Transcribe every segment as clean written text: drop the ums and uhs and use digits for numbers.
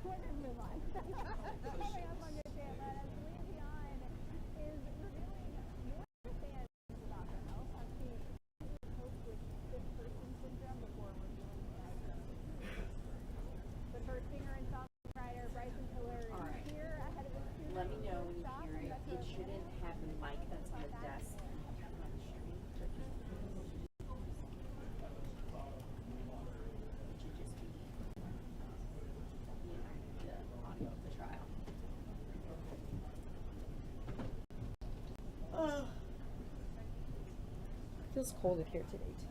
We're going to move on. Coming up on Good Day Atlanta, Celine Dion is revealing more fans about her health. She coped with fifth person syndrome before revealing the diagnosis. But first, singer and songwriter Bryson Tiller is here ahead of his tour. Let me know when you hear it. It shouldn't have the mic that's on the desk. Feels cold in here today too.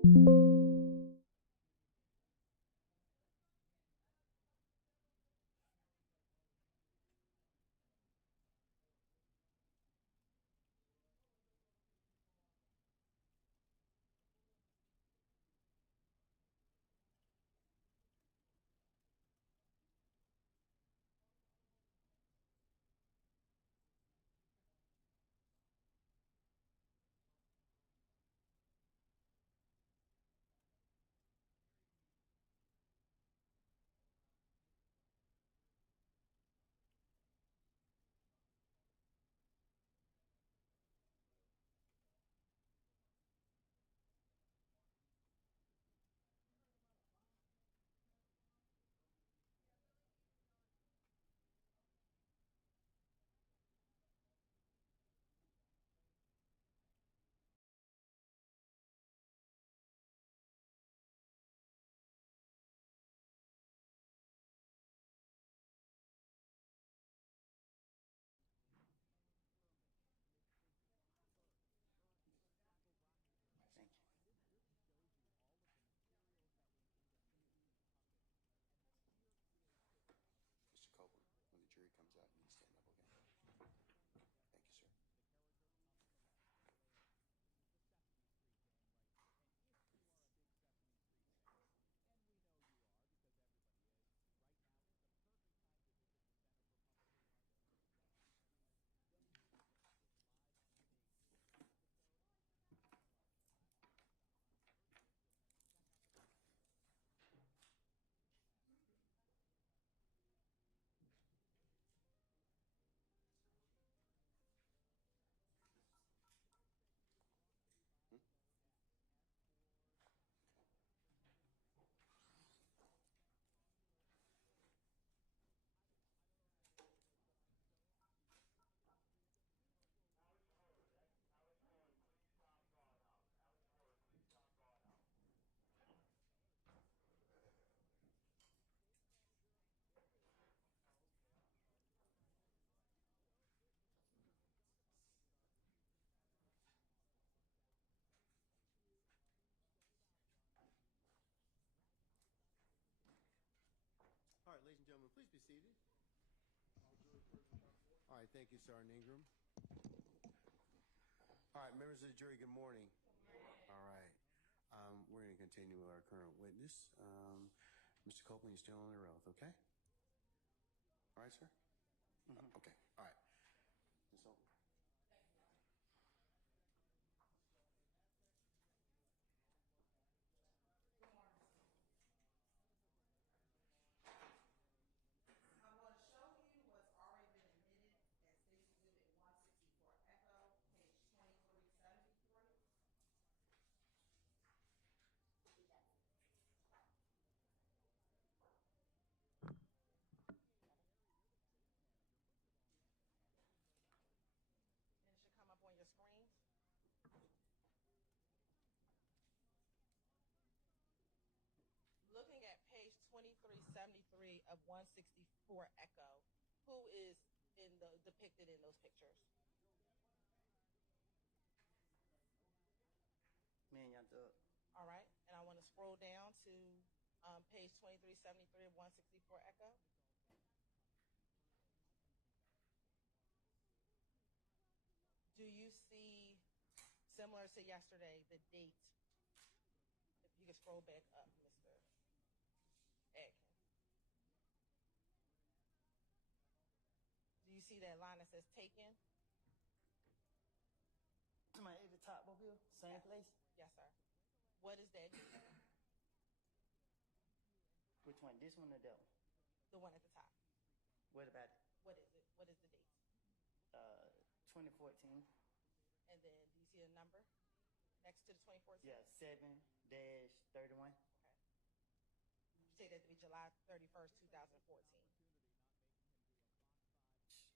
Thank you. Mr. Copeland, when the jury comes out, you need to stand up, okay? Thank you, sir. All right, ladies and gentlemen, please be seated. All right, thank you, Sergeant Ingram. All right, members of the jury, good morning. All right, we're going to continue with our current witness. Mr. Copeland, you're still on your oath, okay? All right, sir? Okay, all right. Ms. Holton. I'm going to show you what's already been admitted as State Exhibit 164 Echo, page 2373. And it should come up on your screen. Looking at page 2373 of 164 Echo, who is depicted in those pictures? Me and Young Thug. All right, and I want to scroll down to page 2373 of 164 Echo. Do you see, similar to yesterday, the date? If you could scroll back up, Mr. Adkins. Do you see that line that says taken? Somebody at the top over here, same place? Yes, sir. What is that? Which one, this one or that one? The one at the top. What about it? What is it? What is the date? 2014. And then do you see a number next to the 2014? Yeah, 7-31. Okay. You say that to be July 31st, 2014.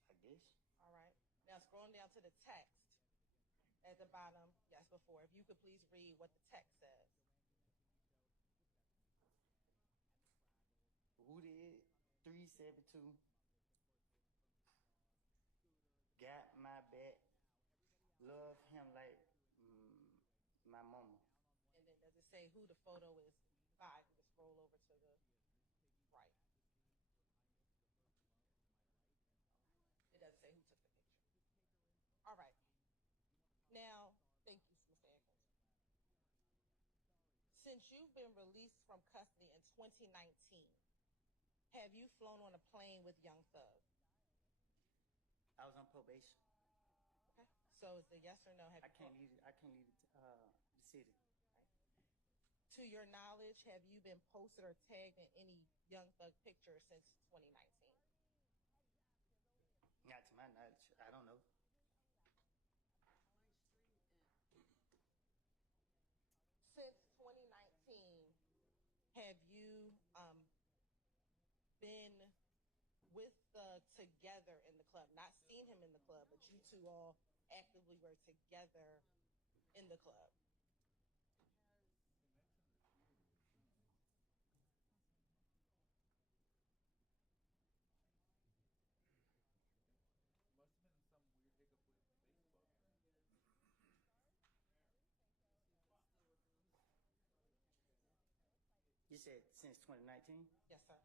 I guess. All right. Now scrolling down to the text at the bottom, yes, before. If you could please read what the text says. Who did 372? Got my back. Love him like my mama. And then does it say Since you've been released from custody in 2019, have you flown on a plane with Young Thug? I was on probation. Okay. So is the yes or no? Have I can't leave the city. To your knowledge, have you been posted or tagged in any Young Thug picture since 2019? Not to my knowledge. I don't know. Since 2019, have you been with the together in the club? Not seen him in the club, but you two all actively were together in the club. You said since 2019? Yes, sir.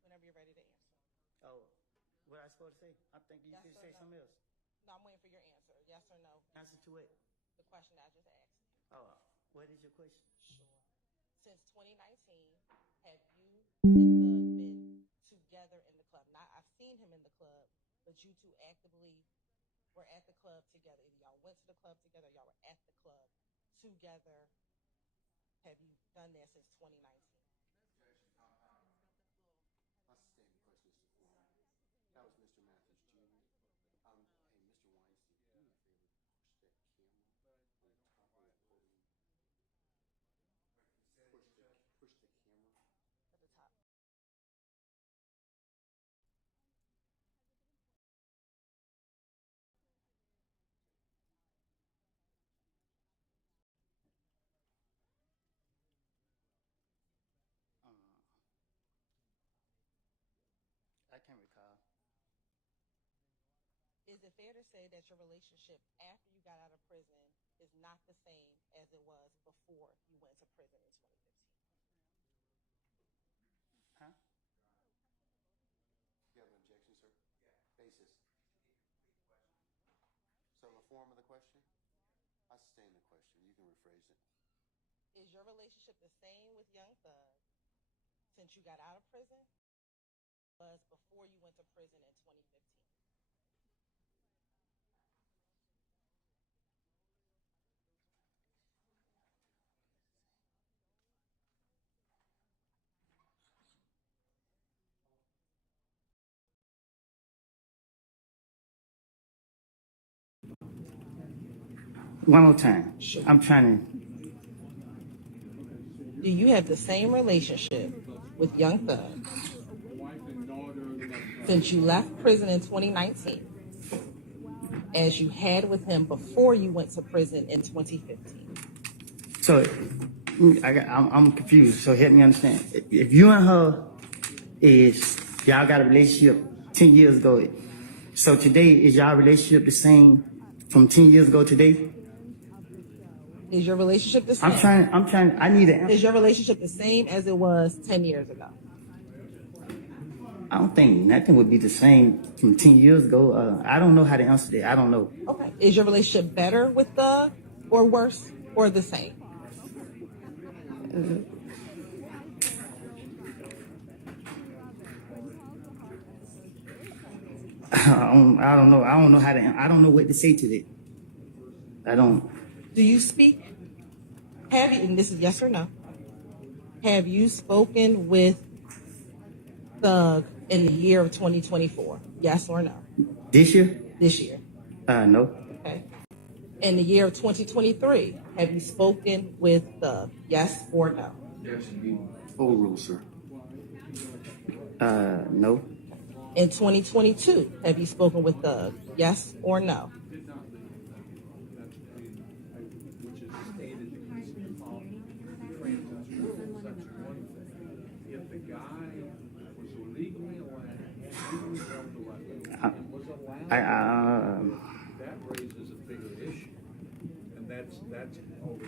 Whenever you're ready to answer. Oh, what I supposed to say? I think you Yes could or say no? something else. No, I'm waiting for your answer. Yes or no? Answer to it. The question I just asked. Oh, what is your question? Sure. Since 2019, have you and Thug been together in the club? Not, I've seen him in the club, but you two actively were at the club together. Either y'all went to the club together, y'all were at the club together. Have you done that since 2019? I'll sustain the question as to form. That was Mr. Matthews Jr. Hey, Mr. Weinstein, do me a favor, push that camera on the top of that podium. Push the camera. At the top. I can't recall. Is it fair to say that your relationship after you got out of prison is not the same as it was before you went to prison in 2015? Huh? You have an objection, sir? Basis. So the form of the question? I sustain the question. You can rephrase it. Is your relationship the same with Young Thug since you got out of prison was before you went to prison in 2015? One more time. I'm trying to. Do you have the same relationship with Young Thug since you left prison in 2019 as you had with him before you went to prison in 2015? So, I'm confused. So help me understand. If you and her y'all got a relationship 10 years ago, so today is y'all relationship the same from 10 years ago today? Is your relationship the same? I need an answer. Is your relationship the same as it was 10 years ago? I don't think nothing would be the same from 10 years ago. I don't know how to answer that. I don't know. Okay. Is your relationship better with Thug or worse or the same? I don't know. I don't know I don't know what to say to that. I don't. Do you speak? Have you, and this is yes or no, have you spoken with Thug in the year of 2024? Yes or no? This year? This year. No. Okay. In the year of 2023, have you spoken with Thug? Yes or no? Full rule, sir. No. In 2022, have you spoken with Thug? Yes or no?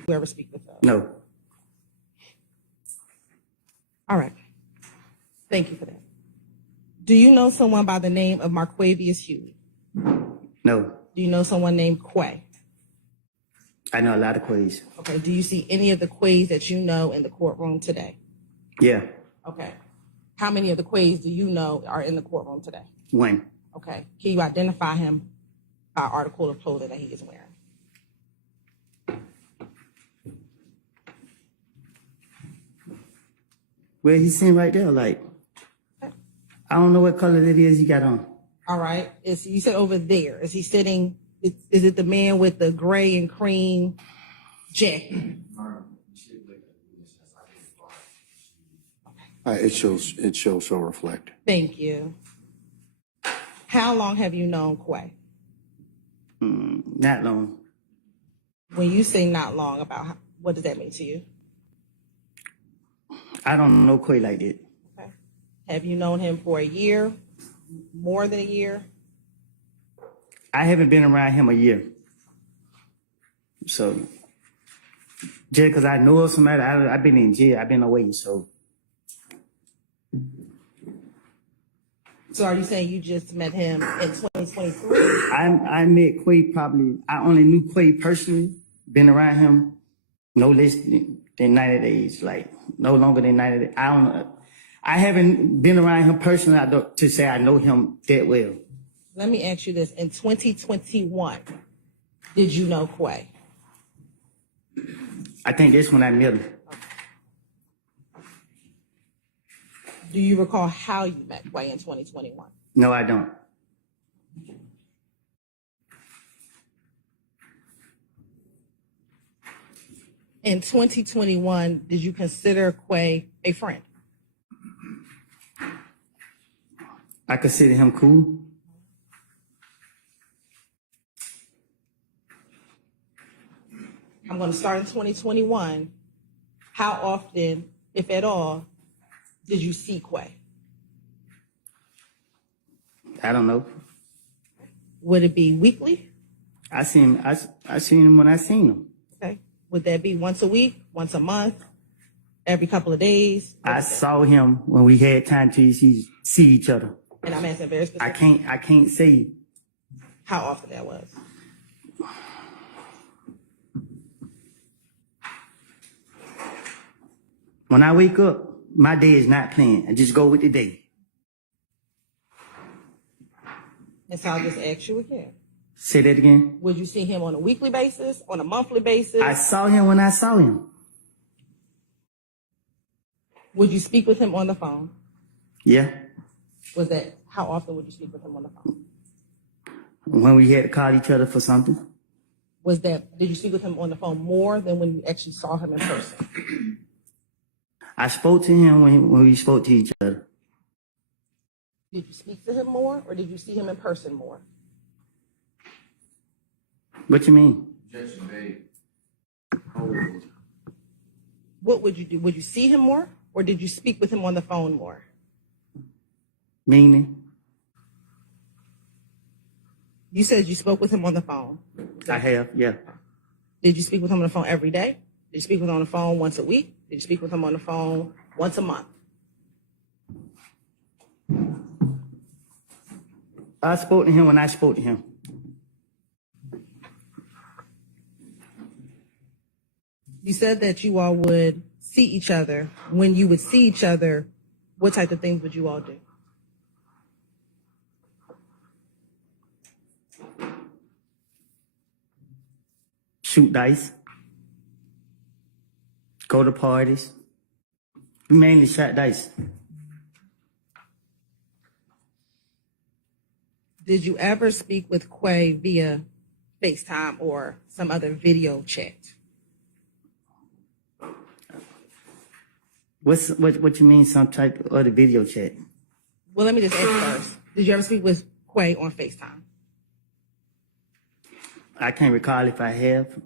You ever speak with those? No. All right. Thank you for that. Do you know someone by the name of Marquavius Huey? No. Do you know someone named Quay? I know a lot of Quays. Okay. Do you see any of the Quays that you know in the courtroom today? Yeah. Okay. How many of the Quays do you know are in the courtroom today? One. Okay. Can you identify him by article of clothing that he is wearing? Well, he's sitting right there. Like, I don't know what color it is he got on. All right. You said over there. Is he sitting? Is it the man with the gray and cream jacket? It shows so reflect. Thank you. How long have you known Quay? Not long. When you say not long, what does that mean to you? I don't know Quay like that. Okay. Have you known him for a year? More than a year? I haven't been around him a year. So, just because I know of somebody, I've been in jail, I've been away, so. So are you saying you just met him in 2023? I met Quay probably, I only knew Quay personally, been around him no less than 90 days, like no longer than 90 days. I don't know. I haven't been around him personally to say I know him that well. Let me ask you this. In 2021, did you know Quay? I think that's when I met him. Do you recall how you met Quay in 2021? No, I don't. In 2021, did you consider Quay a friend? I consider him cool. I'm going to start in 2021. How often, if at all, did you see Quay? I don't know. Would it be weekly? I seen him when I seen him. Okay. Would that be once a week, once a month, every couple of days? I saw him when we had time to see each other. And I'm asking very specific. I can't say how often that was. When I wake up, my day is not planned. I just go with the day. And so I'll just ask you again. Say that again. Would you see him on a weekly basis, on a monthly basis? I saw him when I saw him. Would you speak with him on the phone? Yeah. How often would you speak with him on the phone? When we had to call each other for something. Did you speak with him on the phone more than when you actually saw him in person? I spoke to him when we spoke to each other. Did you speak to him more, or did you see him in person more? What you mean? Objection made. What would you do? Would you see him more, or did you speak with him on the phone more? Meaning? You said you spoke with him on the phone. I have, yeah. Did you speak with him on the phone every day? Did you speak with him on the phone once a week? Did you speak with him on the phone once a month? I spoke to him when I spoke to him. You said that you all would see each other. When you would see each other, what type of things would you all do? Shoot dice. Go to parties. We mainly shot dice. Did you ever speak with Quay via FaceTime or some other video chat? What you mean, some type of other video chat? Well, let me just ask first. Did you ever speak with Quay on FaceTime? I can't recall if I have.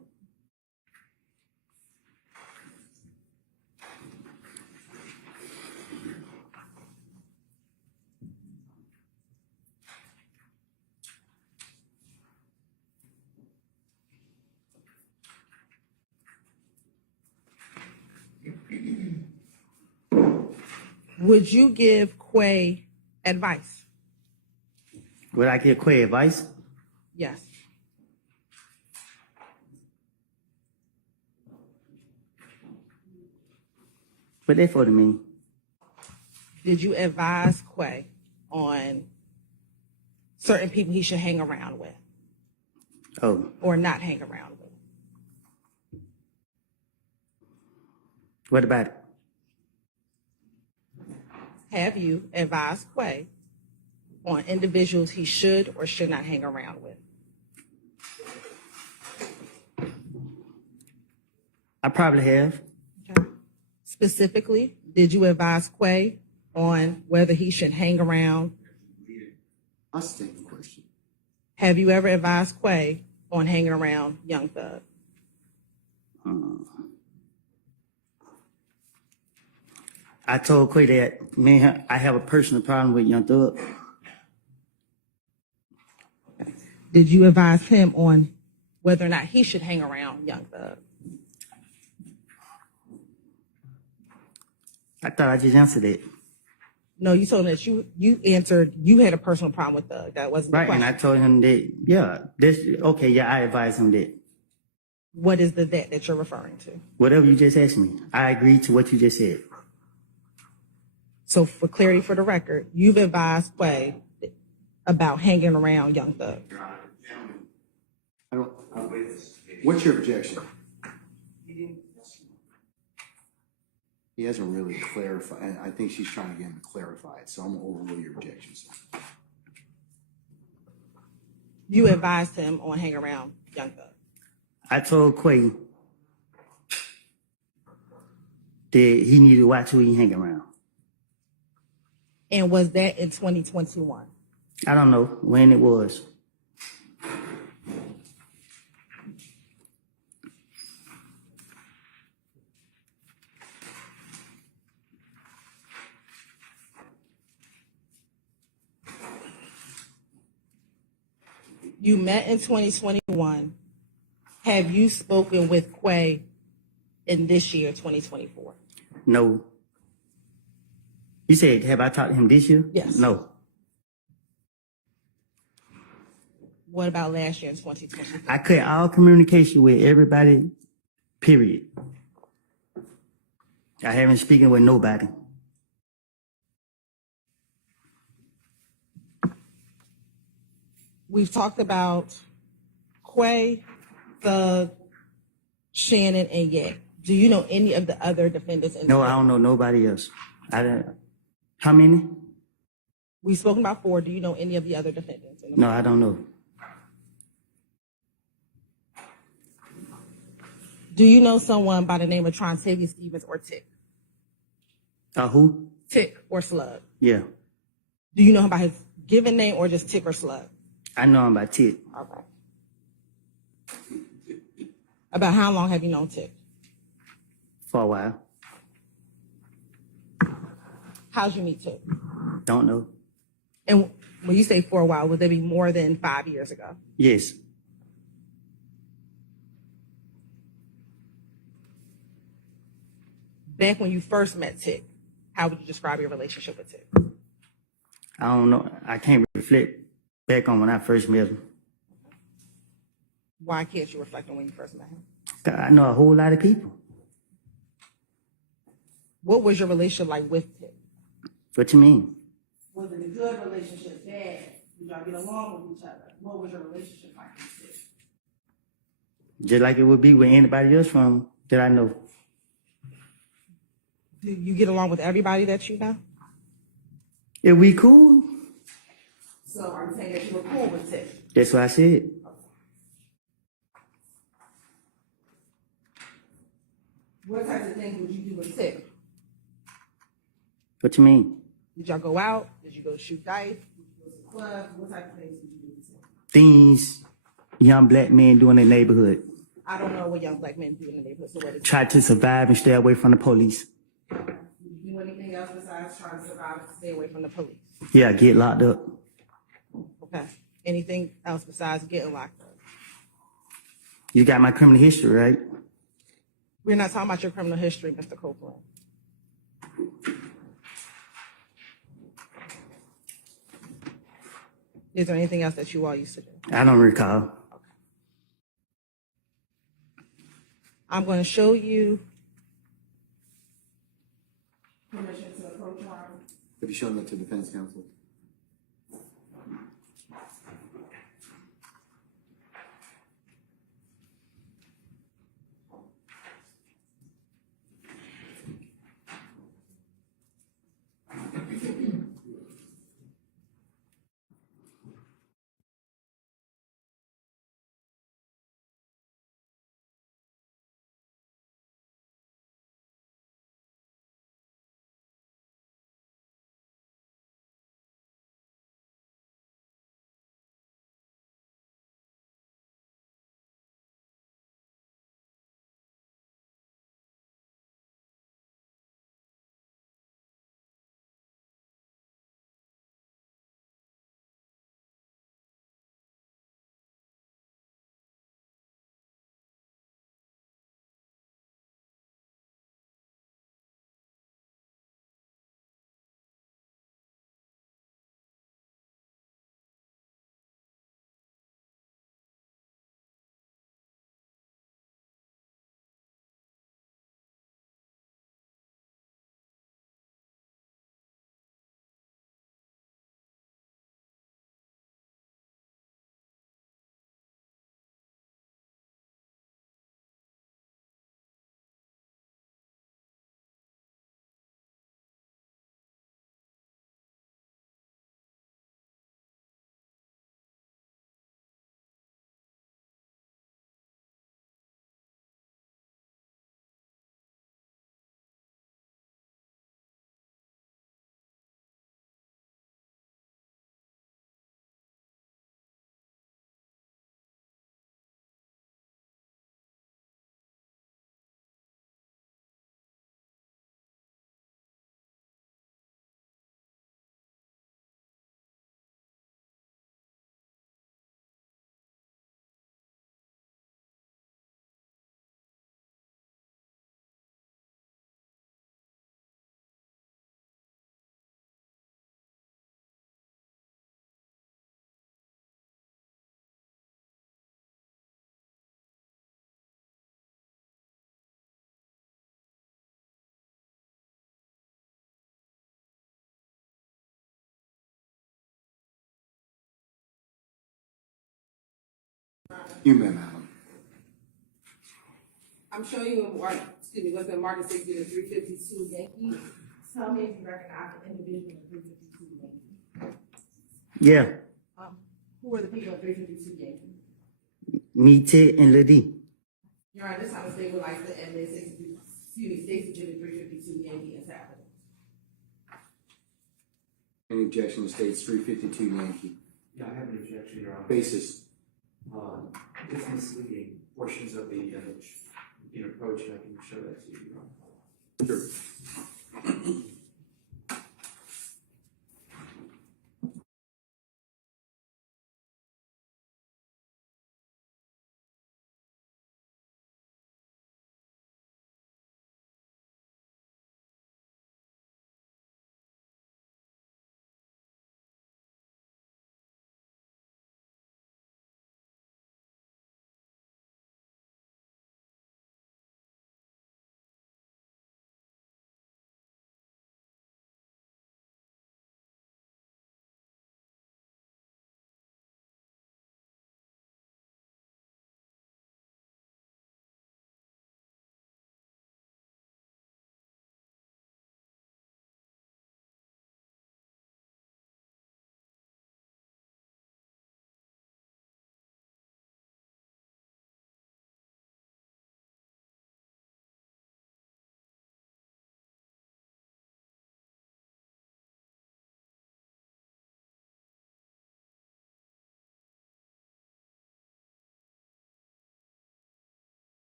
Would you give Quay advice? Would I give Quay advice? Yes. What that for to me? Did you advise Quay on certain people he should hang around with Oh, or not hang around with? what about it? Have you advised Quay on individuals he should or should not hang around with? I probably have. Okay. Specifically, did you advise Quay on whether he should hang around? That's the same question. Have you ever advised Quay on hanging around Young Thug? I told Quay that me and him, I have a personal problem with Young Thug. Did you advise him on whether or not he should hang around Young Thug? I thought I just answered it. No, you told him that you answered you had a personal problem with Thug. That wasn't Right, the and question. I told him that, yeah, okay, yeah, I advised him that. What is the that you're referring to? Whatever you just asked me, I agreed to what you just said. So for clarity for the record, you've advised Quay about hanging around Young Thug. What's your objection? He hasn't really clarified, and I think she's trying to get him to clarify it, so I'm gonna overrule your objections. You advised him on hanging around Young Thug. I told Quay that he needed to watch who he hang around. And was that in 2021? I don't know when it was. You met in 2021. Have you spoken with Quay in this year, 2024? No. You said, have I talked to him this year? Yes. No. What about last year in 2024? I cut all communication with everybody, period. I haven't spoken with nobody. We've talked about Quay, Thug, Shannon, and Yak. Do you know any of the other defendants in the No, I case? don't know nobody else. I don't. How many? We've spoken about 4. Do you know any of the other defendants in the No, I don't know. Do you know someone by the name of Trontavia Stevens or Tick? Who? Tick or Slug? Yeah. Do you know him by his given name or just Tick or Slug? I know him by Tit. Okay. About how long have you known Tick? For a while. How'd you meet Tick? Don't know. And when you say for a while, would that be more than 5 years ago? Yes. Back when you first met Tick, how would you describe your relationship with Tick? I don't know. I can't reflect back on when I first met him. Why can't you reflect on when you first met him? I know a whole lot of people. What was your relationship like with Tick? What you mean? Was it a good relationship, bad? Did y'all get along with each other? What was your relationship like with Tick? Just like it would be with anybody else from that I know. Do you get along with everybody that you know? If we cool, So are you saying that you were cool with Tick? that's what I said. What types of things would you do with Tick? What you mean? Did y'all go out? Did you go shoot dice? Did you go to the club? What type of things did you do with Tick? Things young black men do in the neighborhood. I don't know what young black men do in the neighborhood, so what is Try to survive and stay away from the police. Did you do anything else besides trying to survive and stay away from the police? Yeah, get locked up. Okay. Anything else besides getting locked up? You got my criminal history, right? We're not talking about your criminal history, Mr. Copeland. Is there anything else that you all used to do? I don't recall. I'm going to show you. Permission to approach Your Honor. Have you shown that to defense counsel? You may, madam. I'm showing you what's been marked as exhibit 352 Yankee. Tell me if you recognize the individual in 352 Yankee. Yeah, Who are the people in 352 Yankee? me, Ted, and Lil D. Your Honor, this time the state would like to end this state's exhibit 352 Yankee into evidence. Any objection to states 352 Yankee? Yeah, I have an objection, Your Honor. Basis. It's misleading portions of the image in approach, and I can show that to you, Your Honor. Sure.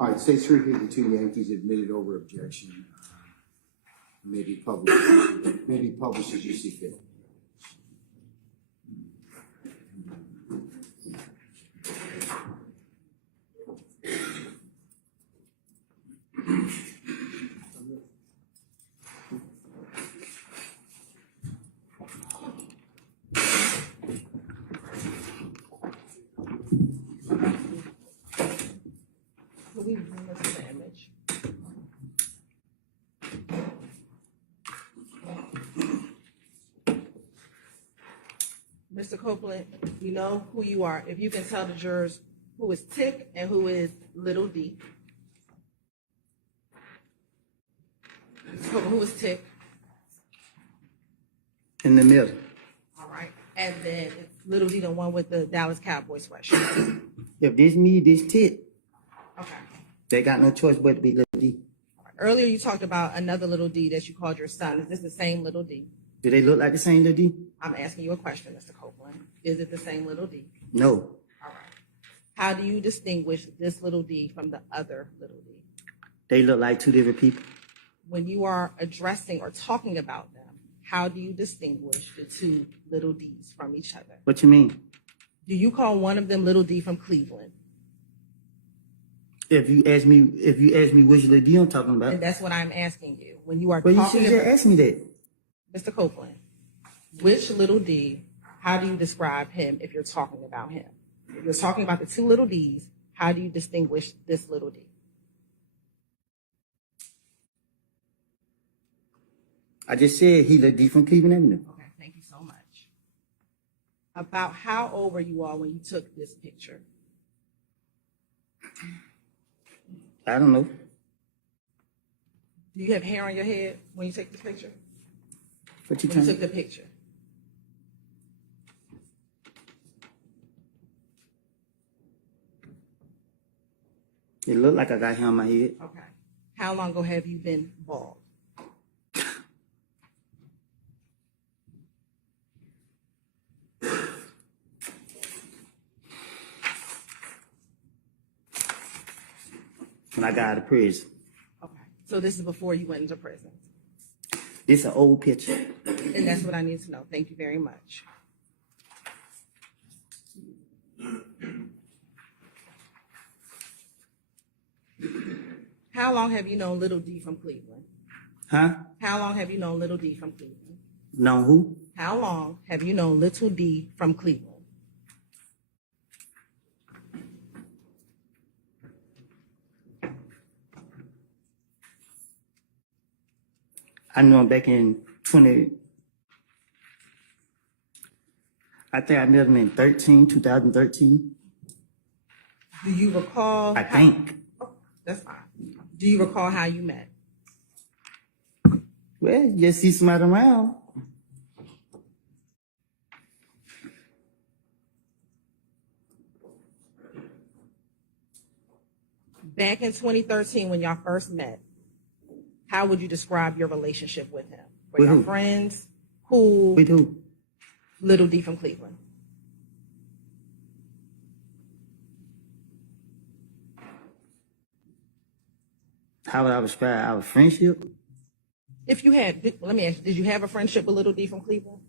All right, say 352 Yankees admitted over objection. Maybe publish as you see fit. Can we bring this to the image? Mr. Copeland, you know who you are. If you can tell the jurors who is Tick and who is little d. Mr. Copeland, who is Tick? In the middle. All right. And then it's little d, the one with the Dallas Cowboys sweatshirt. If this me, this tit, Okay. they got no choice but to be little D. Earlier you talked about another little d that you called your son. Is this the same little d? Do they look like the same little D? I'm asking you a question, Mr. Copeland. Is it the same little d? No. All right. How do you distinguish this little d from the other little d? They look like two different people. When you are addressing or talking about them, how do you distinguish the two little d's from each other? What you mean? Do you call one of them little d from Cleveland? If you ask me which little D I'm talking about, And that's what I'm asking you. When you are well, you talking should just about ask me that. Mr. Copeland, which little d, how do you describe him if you're talking about him? If you're talking about the two little d's, how do you distinguish this little d? I just said he little D from Cleveland Avenue. Okay, thank you so much. About how old were you all when you took this picture? I don't know. Do you have hair on your head when you take this picture? What you When you talking? took the picture? It look like I got hair on my head. Okay. How long ago have you been bald? When I got out of prison. Okay. So this is before you went into prison. This an old picture. And that's what I need to know. Thank you very much. How long have you known Little D from Cleveland? Huh? How long have you known Little D from Cleveland? Know who? How long have you known Little D from Cleveland? I knew him back in 20. I think I met him in 2013. Do you recall? I think. Oh, that's fine. Do you recall how you met? Well, you just see somebody around. Back in 2013, when y'all first met, how would you describe your relationship with him? Were With y'all who? friends? Who? With who? Little D from Cleveland. How would I describe our friendship? If you had, let me ask you, did you have a friendship with Little D from Cleveland?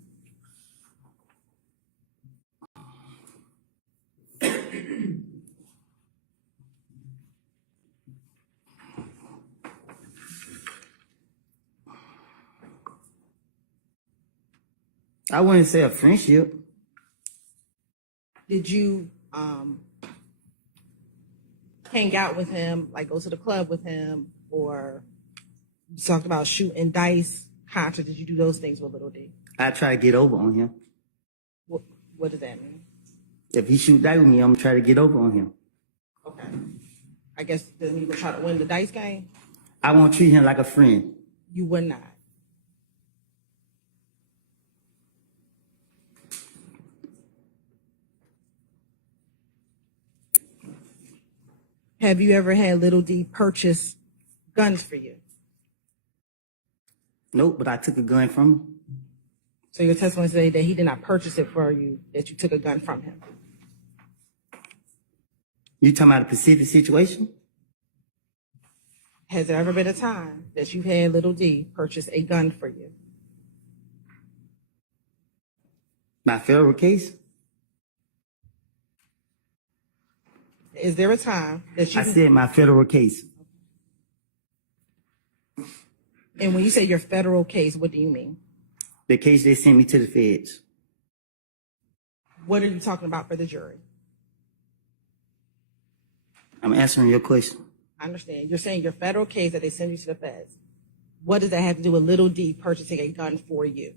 I wouldn't say a friendship. Did you hang out with him, like go to the club with him, or you talked about shooting dice, concerts? Did you do those things with Little D? I try to get over on him. What does that mean? If he shoot dice with me, I'm gonna try to get over on him. Okay. I guess then you would try to win the dice game? I won't treat him like a friend. You would not. Have you ever had Little D purchase guns for you? Nope, but I took a gun from him. So your testimony said that he did not purchase it for you, that you took a gun from him. You talking about a specific situation? Has there ever been a time that you had Little D purchase a gun for you? My federal case? Is there a time that you... I said my federal case. And when you say your federal case, what do you mean? The case they sent me to the feds. What are you talking about for the jury? I'm answering your question. I understand. You're saying your federal case that they send you to the feds. What does that have to do with Little D purchasing a gun for you?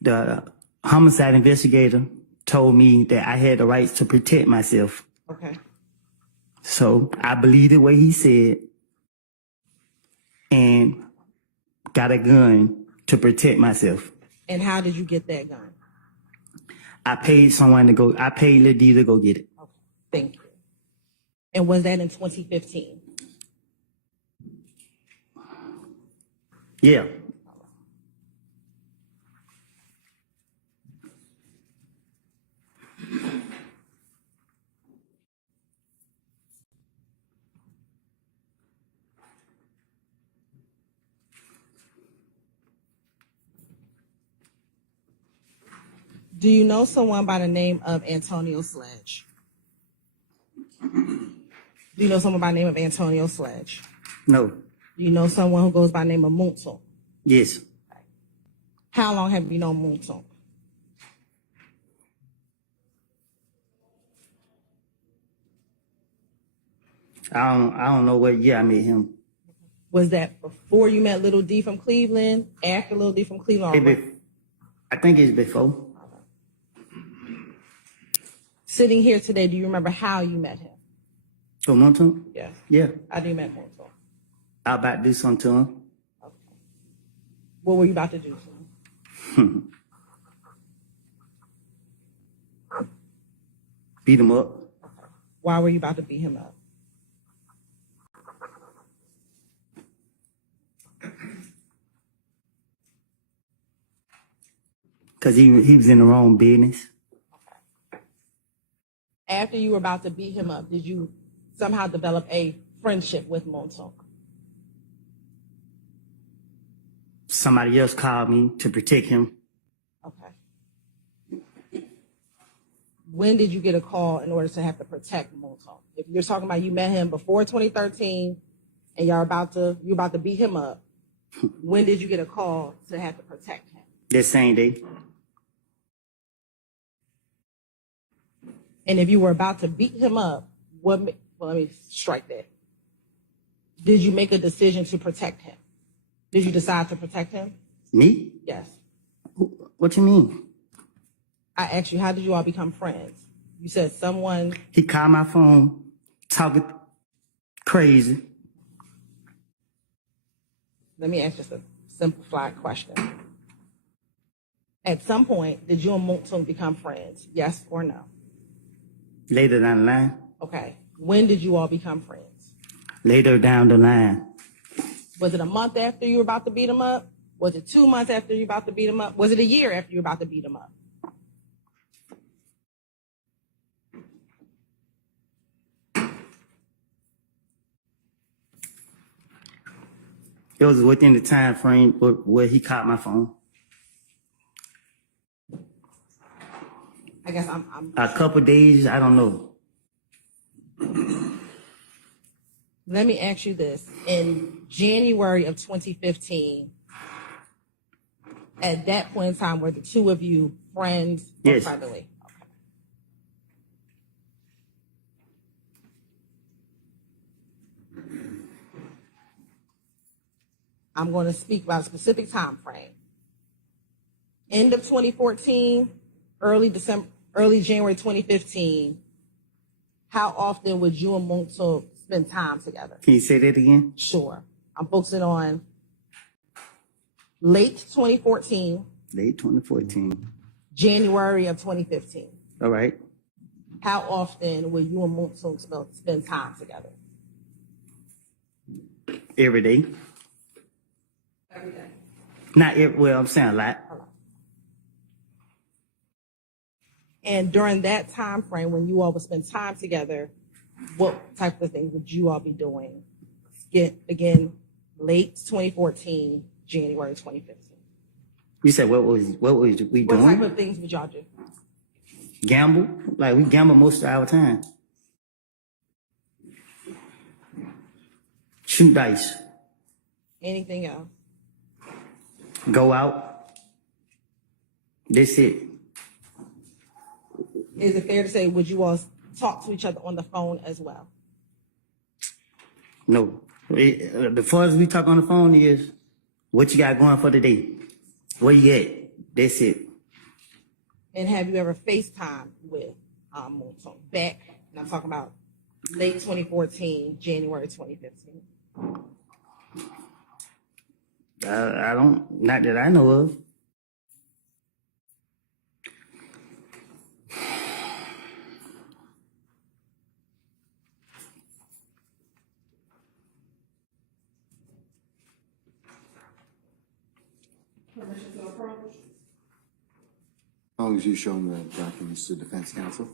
The homicide investigator told me that I had the rights to protect myself. Okay. So I believed the way he said and got a gun to protect myself. And how did you get that gun? I paid Lil D to go get it. Okay. Thank you. And was that in 2015? Yeah. Do you know someone by the name of Antonio Sledge? Do you know someone by the name of Antonio Sledge? No. Do you know someone who goes by the name of Munson? Yes. How long have you known Munson? I don't know what year I met him. Was that before you met Little D from Cleveland? After Little D from Cleveland? I think it's before. Sitting here today, do you remember how you met him? Oh, Monton? Yes. Yeah. How do you met Munson? I was about to do something to him. Okay. What were you about to do to him? Beat him up. Okay. Why were you about to beat him up? Because he was in the wrong business. After you were about to beat him up, did you somehow develop a friendship with Monson? Somebody else called me to protect him. Okay. When did you get a call in order to have to protect Monson? If you're talking about you met him before 2013 and you're about to beat him up, when did you get a call to have to protect him? That same day. And if you were about to beat him up, let me strike that. Did you make a decision to protect him? Did you decide to protect him? Me? Yes. What you mean? I asked you, how did you all become friends? You said someone... He called my phone, talking crazy. Let me ask just a simplified question. At some point, did you and Monson become friends? Yes or no? Later down the line. Okay. When did you all become friends? Later down the line. Was it a month after you were about to beat him up? Was it 2 months after you were about to beat him up? Was it a year after you were about to beat him up? It was within the time frame where he caught my phone. I guess I'm A couple days, I don't know. Let me ask you this. In January of 2015, at that point in time, were the two of you friends or Yes. friendly? Okay. I'm going to speak about a specific time frame. End of 2014, early January 2015, how often would you and Monson spend time together? Can you say that again? Sure. I'm focusing on late 2014, Late 2014. January of 2015. All right. How often would you and Monson spend time together? Every day. Every day. Not every, well, I'm saying a lot. And during that time frame, when you all would spend time together, what type of things would you all be doing? Again, late 2014, January 2015. You said what was we What doing? type of things would y'all do? Gamble? Like we gamble most of our time. Shoot dice. Anything else? Go out. That's it. Is it fair to say, would you all talk to each other on the phone as well? No. The farthest we talk on the phone is what you got going for the day. Where you at? That's it. And have you ever FaceTime with Moonstone? Back, and I'm talking about late 2014, January 2015. I don't, not that I know of. Permission to approach? As long as you show them the documents to defense counsel.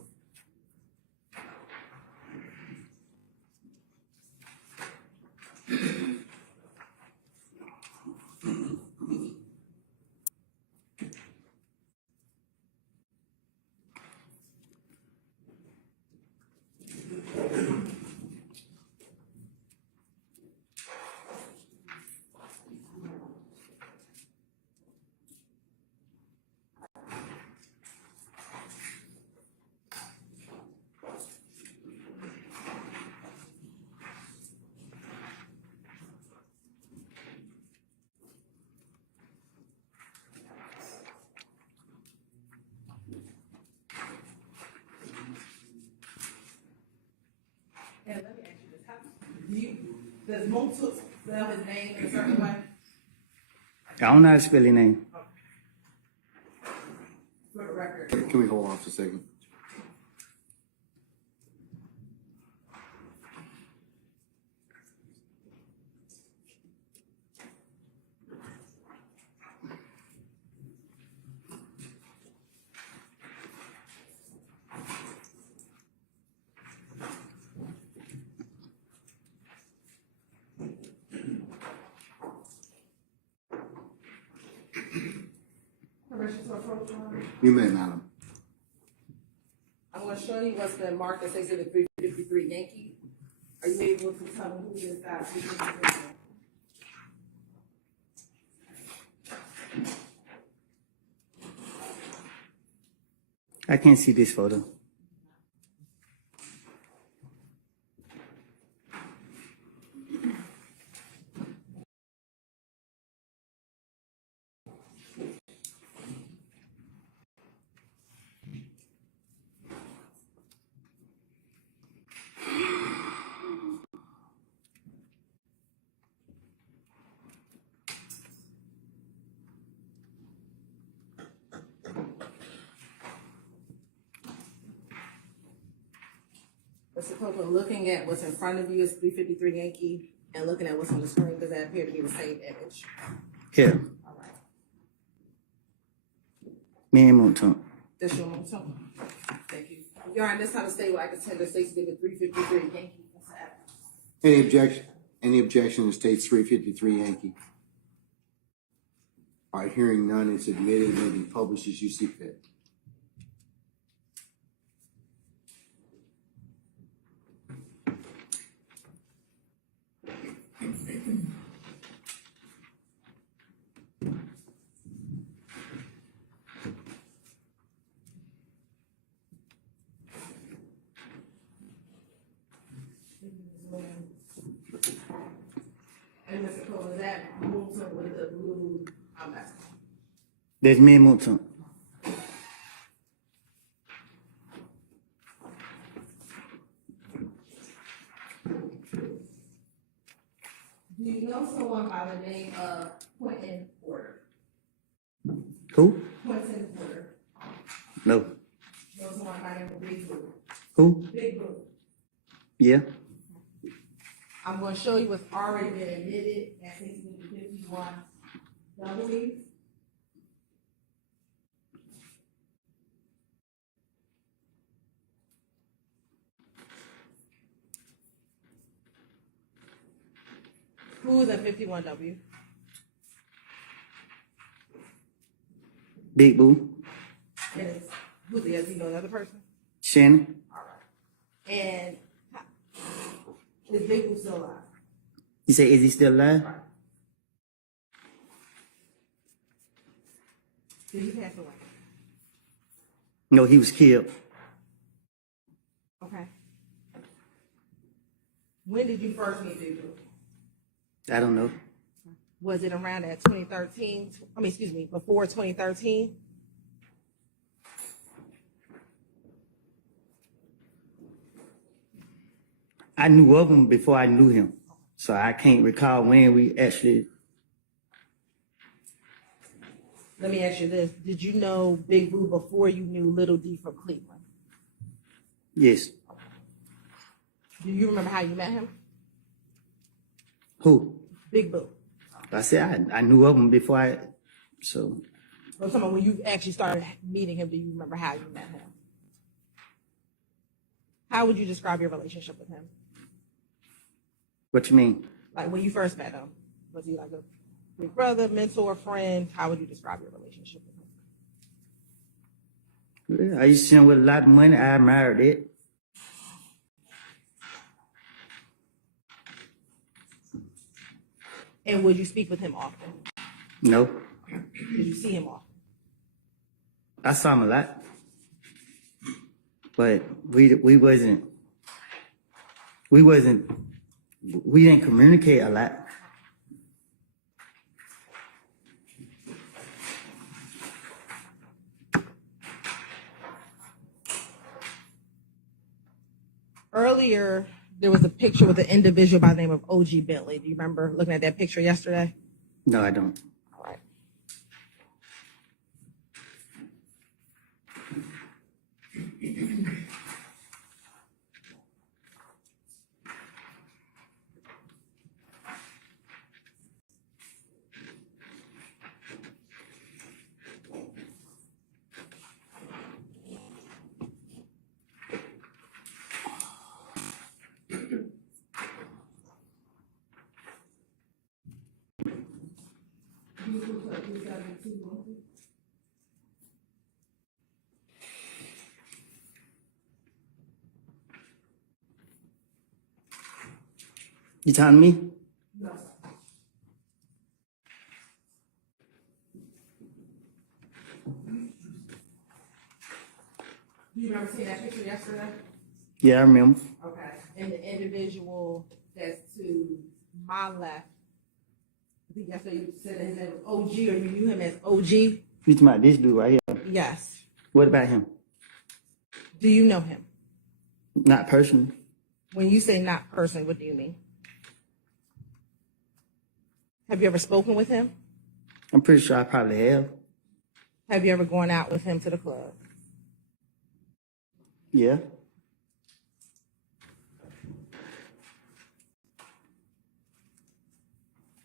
And let me ask you this, does Moonstone spell his name in a certain way? I don't know how to spell your name. For the record. Can we hold off a second? Permission to approach, Your Honor? You may, madam. I'm gonna show you what's been marked as Exhibit 353 Yankee. Are you able to tell me who this guy is? I can't see this photo. Mr. Copeland, looking at what's in front of you is 353 Yankee, and looking at what's on the screen, does that appear to be the same image? Yeah. All right. Me and Moonstone. That's your Moonstone. Thank you. Your Honor, this time the state will act as tender states Exhibit 353 Yankee. Any objection? Any objection to states 353 Yankee? All right, hearing none, it's admitted and may be published as you see fit. And Mr. Cole, is that Moonstone with the blue, I'm asking. That's me and Moonstone. Do you know someone by the name of Quentin Porter? Who? Quentin Porter. No. Know someone by the name of Big Blue? Who? Big Blue. Yeah. I'm going to show you what's already been admitted at 1651 W. Who was at 51W? Big Boo, And who's the other? You know another person? Shannon. And is Big Boo still alive? You say, is he still alive? Did he pass away? No, he was killed. Okay. When did you first meet Big Boo? I don't know. Was it around that 2013? I mean, excuse me, before 2013? I knew of him before I knew him. So I can't recall when we actually. Let me ask you this. Did you know Big Boo before you knew Little D from Cleveland? Yes. Do you remember how you met him? Who? Big Boo. I said I knew of him before I. So Or someone when you actually started meeting him, do you remember how you met him? How would you describe your relationship with him? what you mean? Like when you first met him, was he like a big brother, mentor, friend? How would you describe your relationship with him? Yeah, I used to see him with a lot of money. I admired it. And would you speak with him often? No, Did you see him often? I saw him a lot, but we didn't communicate a lot. Earlier, there was a picture with an individual by the name of O.G. Bentley. Do you remember looking at that picture yesterday? No, I don't. All right. You telling me? No. Do you remember seeing that picture yesterday? Yeah, I remember. Okay. And the individual that's to my left, I think yesterday you said that his name was O.G. or you knew him as O.G.? You talking about this dude right here? Yes. What about him? Do you know him? Not personally. When you say not personally, what do you mean? Have you ever spoken with him? I'm pretty sure I probably have. Have you ever gone out with him to the club? Yeah.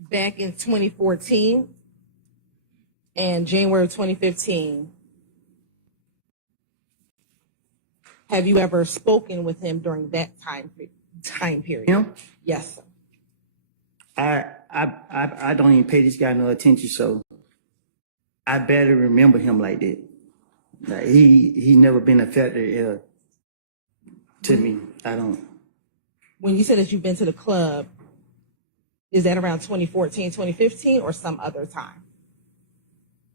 Back in 2014 and January of 2015, have you ever spoken with him during that time period? Him? Yes, sir. I don't even pay this guy no attention, so I barely remember him like that. Like he never been a factor to me. I don't. When you said that you've been to the club, is that around 2014, 2015, or some other time?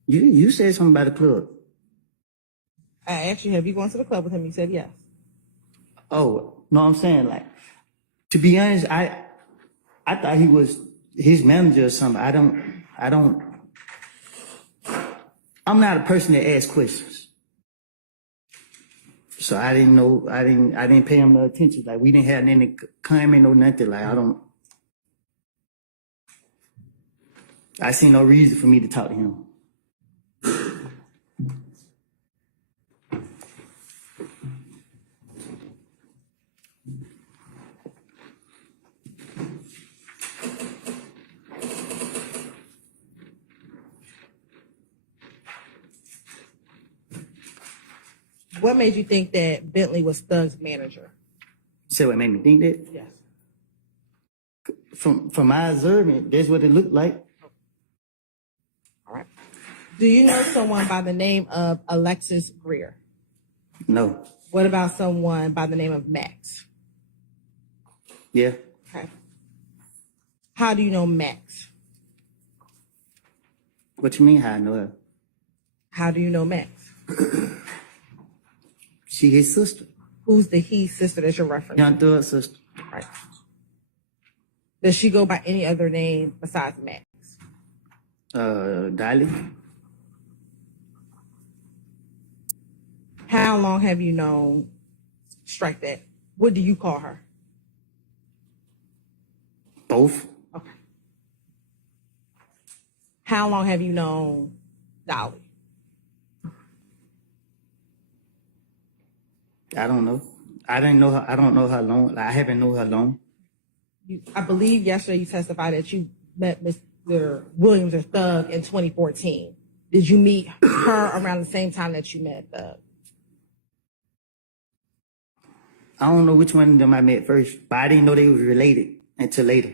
You said something about the club. I asked you, have you gone to the club with him? You said yes. Oh, no, I'm saying like, to be honest, I thought he was his manager or something. I'm not a person that asks questions. So I didn't know, I didn't pay him no attention. Like we didn't have any comment or nothing. Like I see no reason for me to talk to him. What made you think that Bentley was Thug's manager? So what made me think that? Yes. From my observant, that's what it looked like. All right. Do you know someone by the name of Alexis Greer? No. What about someone by the name of Max? Yeah. Okay. How do you know Max? What you mean? How I know her? How do you know Max? She his sister. Who's the he sister that you're referencing? Young Thug's sister. Right. Does she go by any other name besides Max? Dolly. How long have you known? Strike that. What do you call her? Both. Okay. How long have you known Dolly? I don't know. I didn't know her. I don't know her long. I haven't known her long. I believe yesterday you testified that you met Mr. Williams or Thug in 2014. Did you meet her around the same time that you met Thug? I don't know which one of them I met first, but I didn't know they was related until later.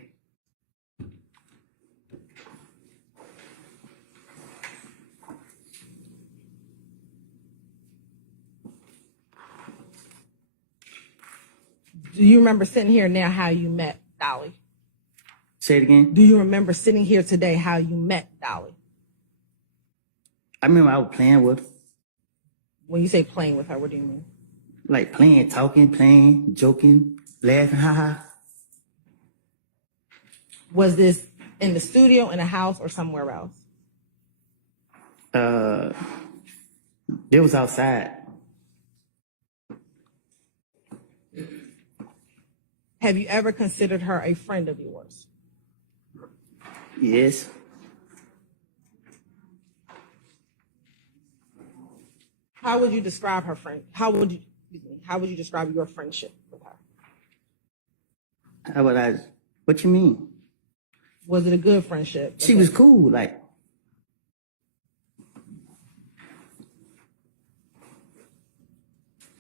Do you remember sitting here now how you met Dolly? Say it again. Do you remember sitting here today how you met Dolly? I remember I was playing with her. When you say playing with her, what do you mean? Like playing, talking, playing, joking, laughing, haha. Was this in the studio, in a house, or somewhere else? They was outside. Have you ever considered her a friend of yours? Yes. How would you describe her friend? How would you describe your friendship with her? How would I? What you mean? Was it a good friendship? She was cool. Like,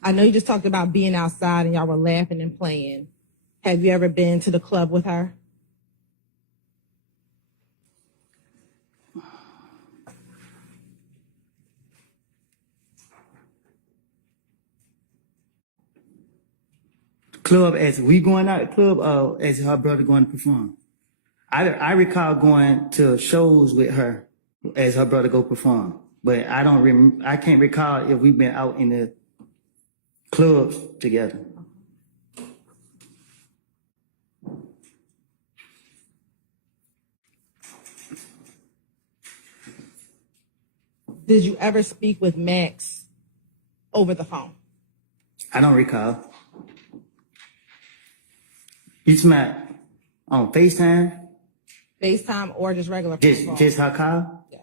I know you just talked about being outside and y'all were laughing and playing. Have you ever been to the club with her? club as we going out the club, as her brother going to perform. I recall going to shows with her as her brother go perform, but I can't recall if we've been out in the clubs together. Did you ever speak with Max over the phone? I don't recall. You talking on FaceTime? FaceTime or just regular phone call? Just her call? Yeah.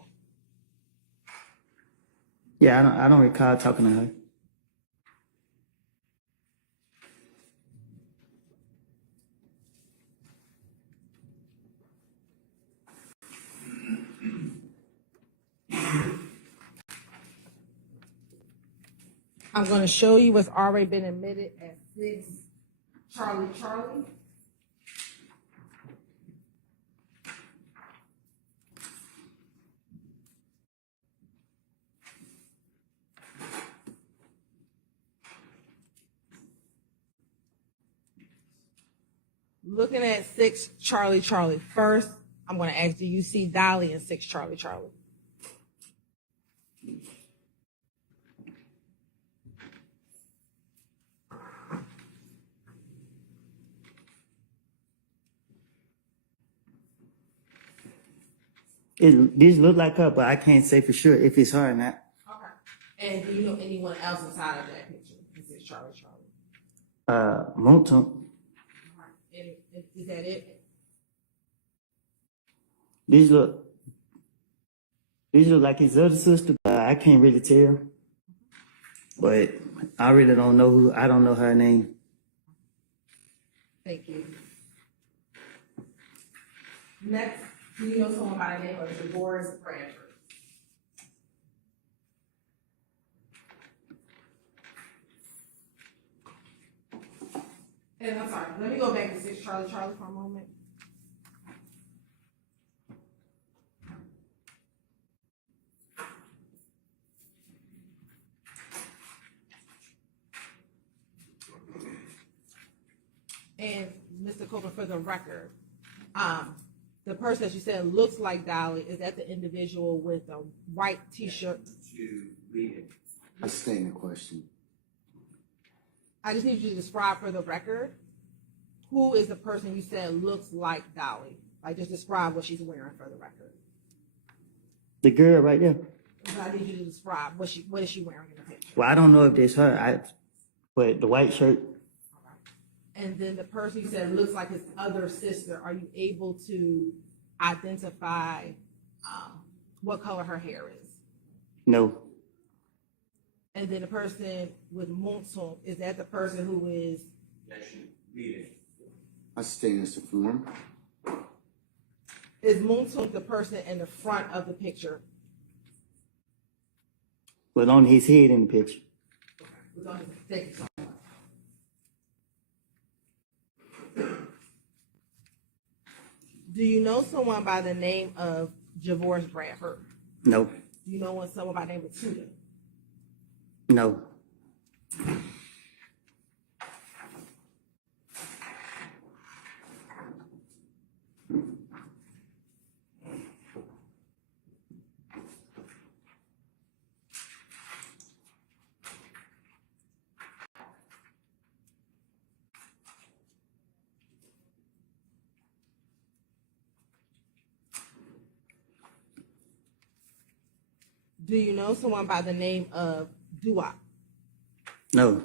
Yeah, I don't recall talking to her. I'm going to show you what's already been admitted at 6 Charlie Charlie. Looking at 6 Charlie Charlie. First, I'm going to ask, do you see Dolly in 6 Charlie Charlie? This look like her, but I can't say for sure if it's her or not. Okay. And do you know anyone else inside of that picture? This is Charlie Charlie. Monton. And is that it? These look like his other sister, but I can't really tell. But I really don't know I don't know her name. Thank you. Next, do you know someone by the name of Dolores Bradford? And I'm sorry, let me go back to 6 Charlie Charlie for a moment. And Mr. Copeland, for the record, the person that you said looks like Dolly, is that the individual with the white T-shirt? To read it. I stand the question. I just need you to describe for the record, who is the person you said looks like Dolly? Like, just describe what she's wearing for the record. The girl right there. I need you to describe what is she wearing in the picture. Well, I don't know if it's her. But the white shirt. And then the person you said looks like his other sister, are you able to identify what color her hair is? No. And then the person with Monson, is that the person who is? That should read it. I stand as the form. Is Monson the person in the front of the picture? Well, on his head in the picture. Thank you so much. Do you know someone by the name of Javorce Bradford? No. Do you know someone by the name of Tudor? No. Do you know someone by the name of Duop? No.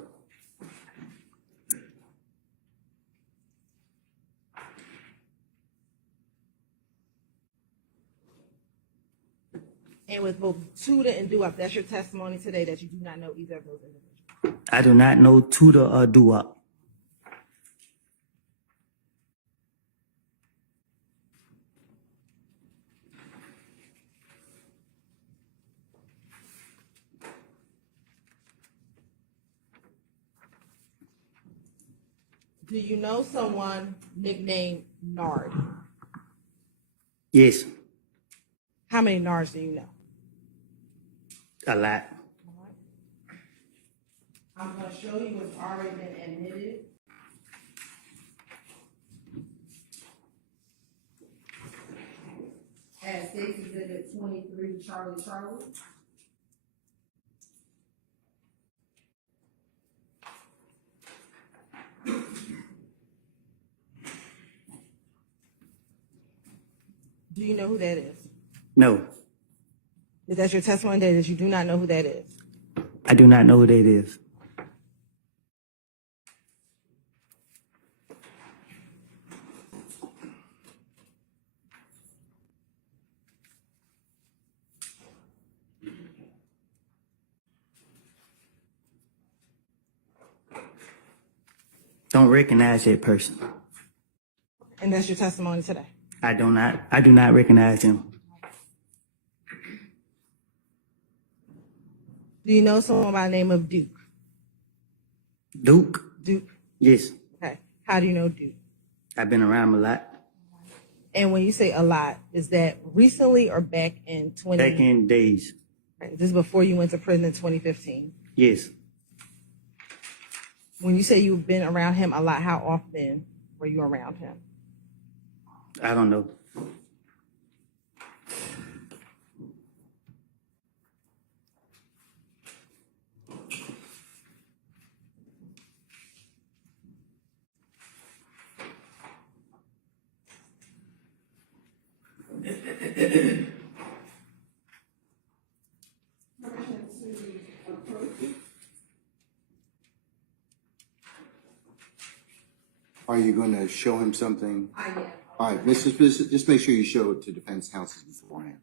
And with both Tudor and Duop, that's your testimony today that you do not know either of those individuals. I do not know Tudor or Duop. Do you know someone nicknamed Nard? Yes. How many Nards do you know? A lot. I'm going to show you what's already been admitted. As States Exhibit 23, Charlie. Do you know who that is? No. Is that your testimony that you do not know who that is? I do not know who that is. Don't recognize that person. And that's your testimony today? I do not recognize him. Do you know someone by the name of Duke? Duke? Duke. Yes. Okay. How do you know Duke? I've been around him a lot. And when you say a lot, is that recently or back in 20? Back in days. Okay. This is before you went to prison in 2015. Yes. When you say you've been around him a lot, how often were you around him? I don't know. Are you going to show him something? I am. All right, just make sure you show it to defense counsel beforehand.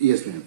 Yes, ma'am.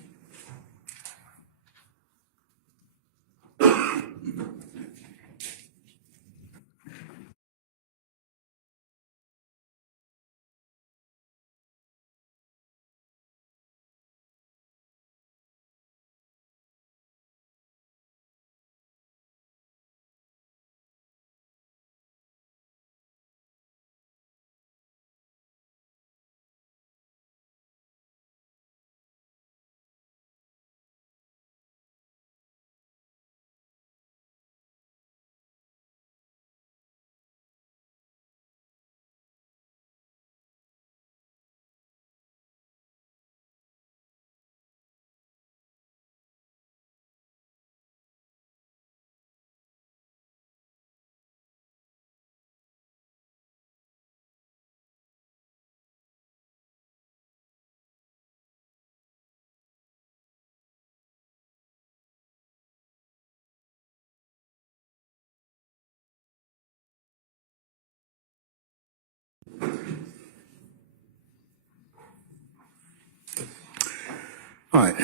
All right.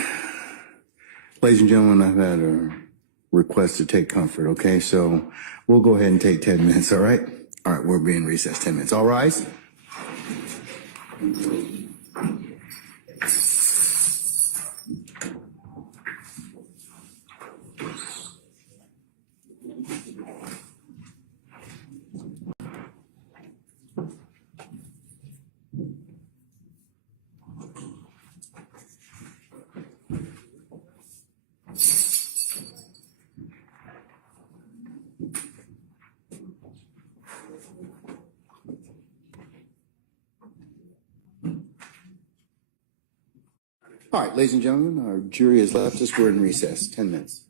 Ladies and gentlemen, I've had a request to take comfort, okay? So we'll go ahead and take 10 minutes, all right? All right, we're being recessed 10 minutes. All rise. All right, ladies and gentlemen, our jury has left us. We're in recess, 10 minutes.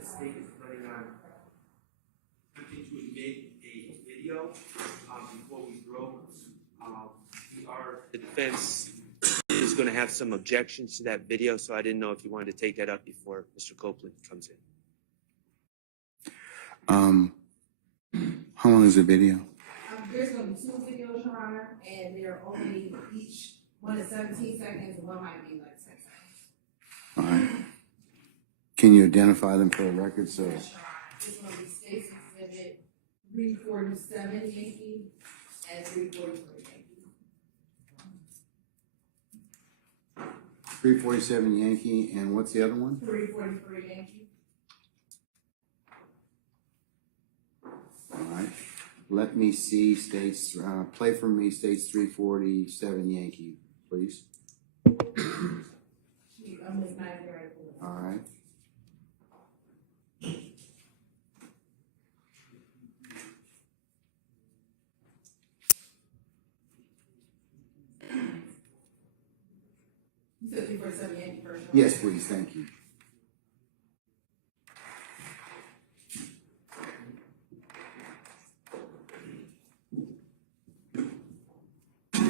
the state is planning on attempting to admit a video before we grow. The defense is going to have some objections to that video, so I didn't know if you wanted to take that up before Mr. Copeland comes in. How long is the video? There's gonna be 2 videos, Your Honor, and they're only each, one is 17 seconds, and one might be like 10 seconds. All right. Can you identify them for the record? So, Yes, Your Honor. This one will be State's Exhibit 347 Yankee and 343 Yankee. 347 Yankee, and what's the other one? 343 Yankee. All right. Let me see states, play for me states 347 Yankee, please. All right. You said 347 Yankee first? Yes, please, thank you.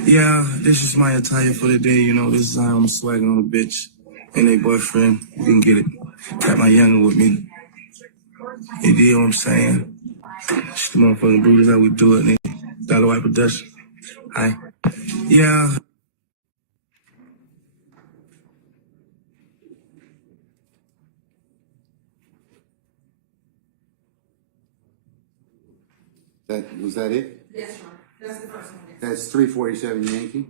Yeah, this is my attire for the day. You know, this is how I'm swagging on a bitch and a boyfriend. You can get it. Got my younger with me. You deal what I'm saying? Just the motherfucking bruise, how we do it. Nigga. Dollar White Production. Hi. Yeah. Was that it? Yes, Your Honor. That's the first one. That's 347 Yankee?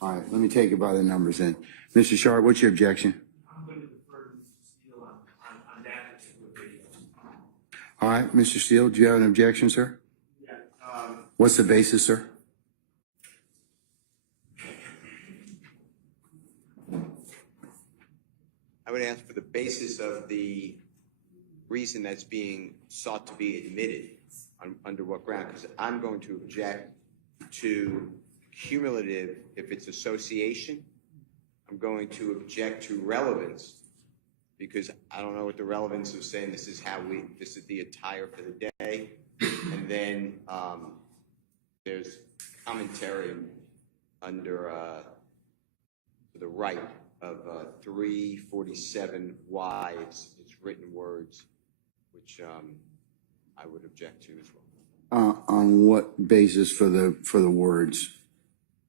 All right, let me take it by the numbers then. Mr. Sharp, what's your objection? I'm going to defer to Mr. Steele on that particular video. All right, Mr. Steele, do you have an objection, sir? Yeah. What's the basis, sir? I would ask for the basis of the reason that's being sought to be admitted under what ground, because I'm going to object to cumulative if it's association. I'm going to object to relevance because I don't know what the relevance of saying this is the attire for the day. And then there's commentary under the right of 347 wives, it's written words, which I would object to as well. On what basis for the words?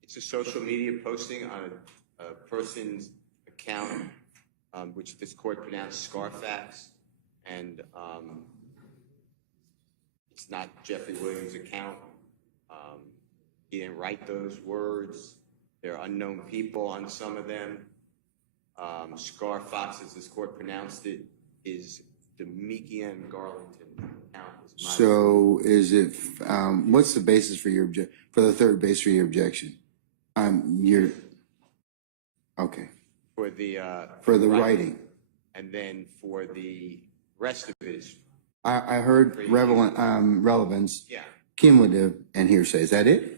It's a social media posting on a person's account, which this court pronounced Scarfax, and it's not Jeffrey Williams' account. He didn't write those words. They're unknown people on some of them. Scarfax, as this court pronounced it, is Demikian Garlington account. So is it, what's the basis for your for the third base for your objection? Okay. For the writing. And then for the rest of it is. I heard relevance, Yeah. cumulative, and hearsay. Is that it?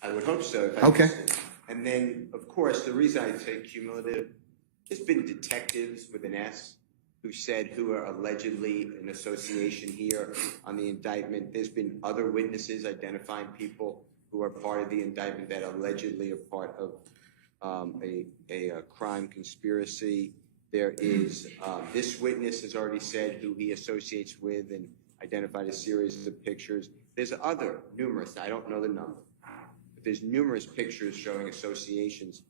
I would hope so. Okay. And then, of course, the reason I say cumulative, there's been detectives with an S who are allegedly in association here on the indictment. There's been other witnesses identifying people who are part of the indictment that allegedly are part of a crime conspiracy. There is, this witness has already said who he associates with and identified a series of pictures. There's other numerous, I don't know the number, but there's numerous pictures showing associations.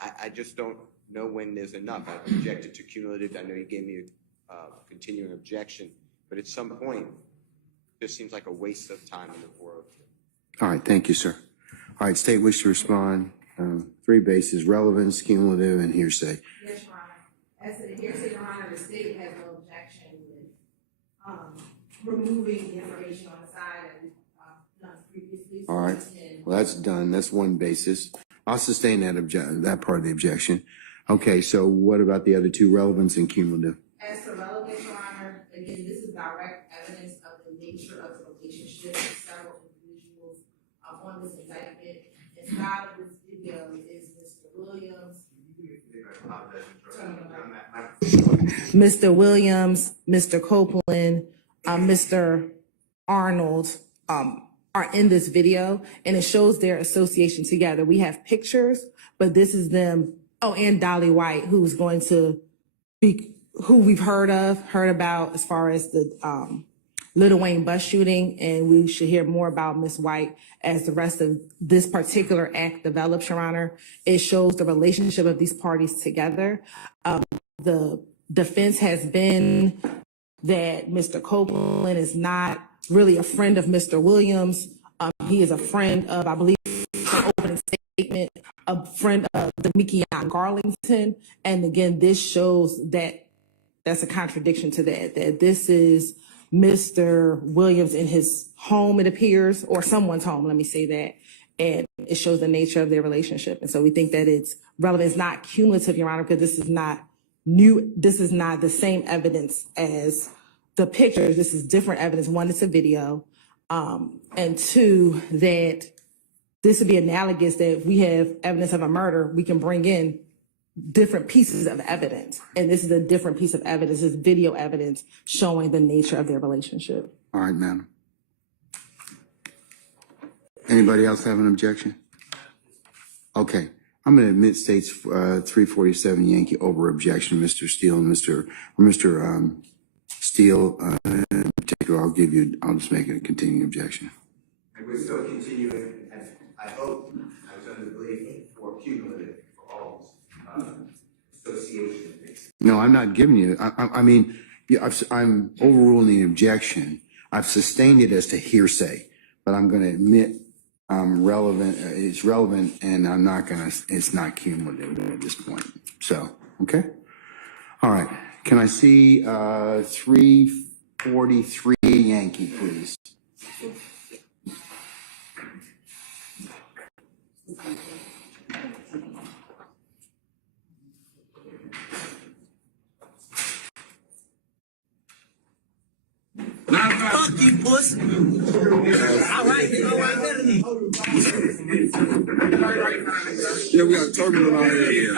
I just don't know when there's enough. I've objected to cumulative. I know you gave me a continuing objection, but at some point, it just seems like a waste of time in the 402. All right, thank you, sir. All right, state wish to respond. Three bases: relevance, cumulative, and hearsay. Yes, Your Honor. As to the hearsay, Your Honor, the state has no objection with removing the information on the side and done previously. All right. Well, that's done. That's one basis. I'll sustain that part of the objection. Okay, so what about the other two, relevance and cumulative? As for relevance, Your Honor, again, this is direct evidence of the nature of the relationship with several individuals on this indictment. Inside of this video is Mr. Williams. Mr. Williams, Mr. Copeland, Mr. Arnold are in this video, and it shows their association together. We have pictures, but this is them. Oh, and Dolly White, who's going to be, who we've heard about as far as the Lil Wayne bus shooting, and we should hear more about Miss White as the rest of this particular act develops, Your Honor. It shows the relationship of these parties together. The defense has been that Mr. Copeland is not really a friend of Mr. Williams. He is a friend of, I believe, the opening statement, a friend of Demikion Garlington. And again, this shows that that's a contradiction to that this is Mr. Williams in his home, it appears, or someone's home, let me say that. And it shows the nature of their relationship. And so we think that it's relevant. It's not cumulative, Your Honor, because this is not new. This is not the same evidence as the pictures. This is different evidence. One, it's a video. And two, that this would be analogous that if we have evidence of a murder, we can bring in different pieces of evidence. And this is a different piece of evidence. It's video evidence showing the nature of their relationship. All right, madam. Anybody else have an objection? Okay. I'm going to admit states 347 Yankee over objection, Mr. Steele and Mr. Steele in particular. I'll just make it a continuing objection. And we're still continuing, and I hope, I was under the belief for cumulative for all association. No, I'm not giving you. I mean, I'm overruling the objection. I've sustained it as to hearsay, but I'm going to admit relevant. It's relevant, and I'm not going to. It's not cumulative at this point. So, okay. All right. Can I see 343 Yankee, please? Fuck you, pussy. All right, better than you. Yeah, we got a turbulent out here.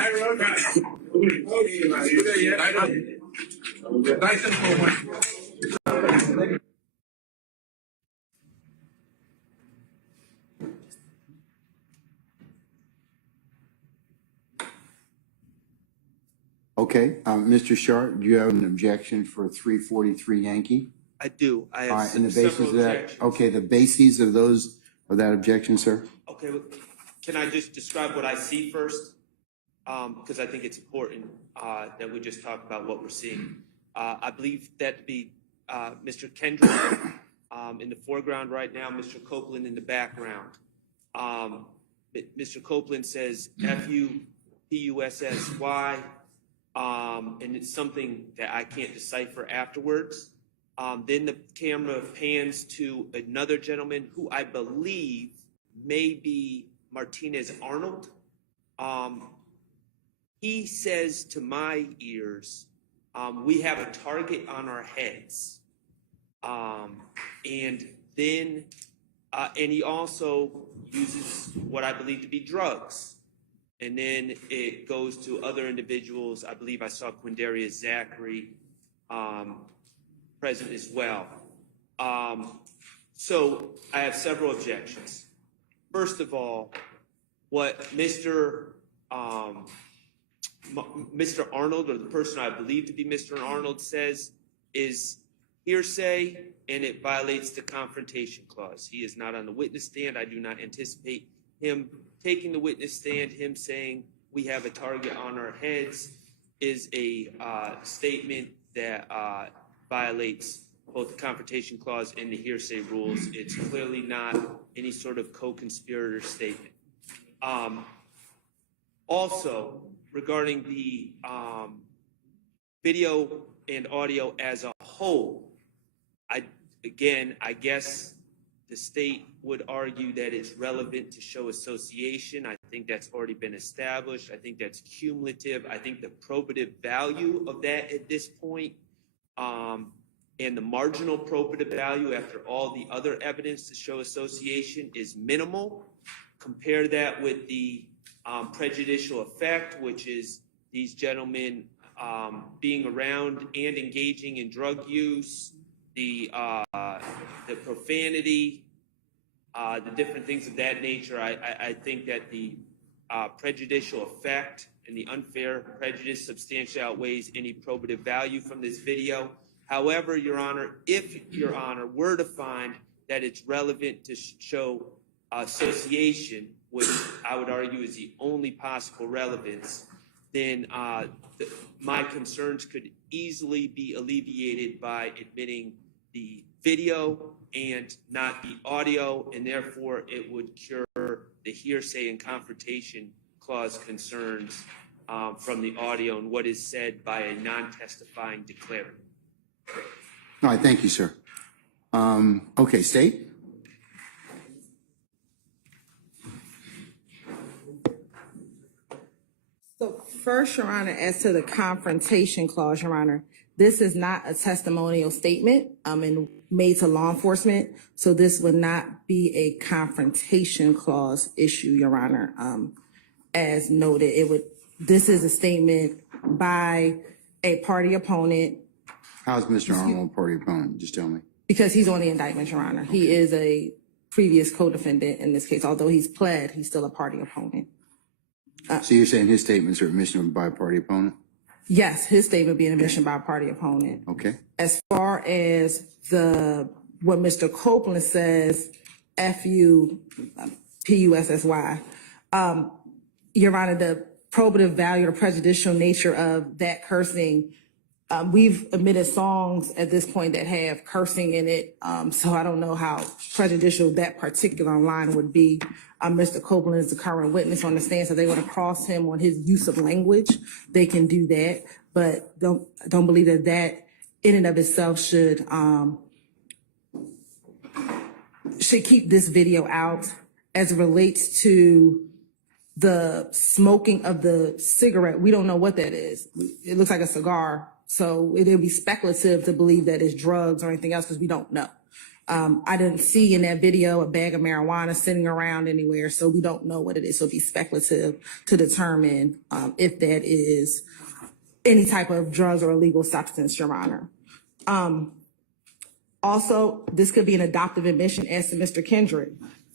Okay, Mr. Sharp, do you have an objection for 343 Yankee? I do. I have All right, and the basis of that. objections. Okay, the bases of that objection, sir. Okay, well, can I just describe what I see first? Because I think it's important that we just talk about what we're seeing. I believe that to be Mr. Kendrick in the foreground right now, Mr. Copeland in the background. Mr. Copeland says F-U-P-U-S-S-Y, and it's something that I can't decipher afterwards. Then the camera pans to another gentleman who I believe may be Martinez Arnold. He says to my ears, we have a target on our heads. And then, and he also uses what I believe to be drugs. And then it goes to other individuals. I believe I saw Quindarius Zachary present as well. So I have several objections. First of all, what Mr. Arnold, or the person I believe to be Mr. Arnold, says is hearsay, and it violates the confrontation clause. He is not on the witness stand. I do not anticipate him taking the witness stand. Him saying we have a target on our heads is a statement that violates both the confrontation clause and the hearsay rules. It's clearly not any sort of co-conspirator statement. Also, regarding the video and audio as a whole, I guess the state would argue that it's relevant to show association. I think that's already been established. I think that's cumulative. I think the probative value of that at this point, and the marginal probative value after all the other evidence to show association is minimal. Compare that with the prejudicial effect, which is these gentlemen being around and engaging in drug use, the profanity, the different things of that nature. I think that the prejudicial effect and the unfair prejudice substantially outweighs any probative value from this video. However, Your Honor, if Your Honor were to find that it's relevant to show association, which I would argue is the only possible relevance, then my concerns could easily be alleviated by admitting the video and not the audio, and therefore it would cure the hearsay and confrontation clause concerns from the audio and what is said by a non-testifying declarant. All right, thank you, sir. Okay, State. So first, Your Honor, as to the confrontation clause, Your Honor, this is not a testimonial statement and made to law enforcement. So this would not be a confrontation clause issue, Your Honor. As noted, this is a statement by a party opponent. How's Mr. Arnold a party opponent? Just tell me. Because he's on the indictment, Your Honor. He is a previous co-defendant in this case. Although he's pled, he's still a party opponent. So you're saying his statements are admission by a party opponent? Yes, his statement being admission by a party opponent. Okay. As far as what Mr. Copeland says, F-U, P-U-S-S-Y, Your Honor, the probative value or prejudicial nature of that cursing, we've admitted songs at this point that have cursing in it, so I don't know how prejudicial that particular line would be. Mr. Copeland is the current witness on the stand, so they want to cross him on his use of language. They can do that, but don't believe that in and of itself should keep this video out. As it relates to the smoking of the cigarette, we don't know what that is. It looks like a cigar. So it would be speculative to believe that it's drugs or anything else because we don't know. I didn't see in that video a bag of marijuana sitting around anywhere, so we don't know what it is. So it'd be speculative to determine if that is any type of drugs or illegal substance, Your Honor. Also, this could be an adoptive admission as to Mr. Kendrick.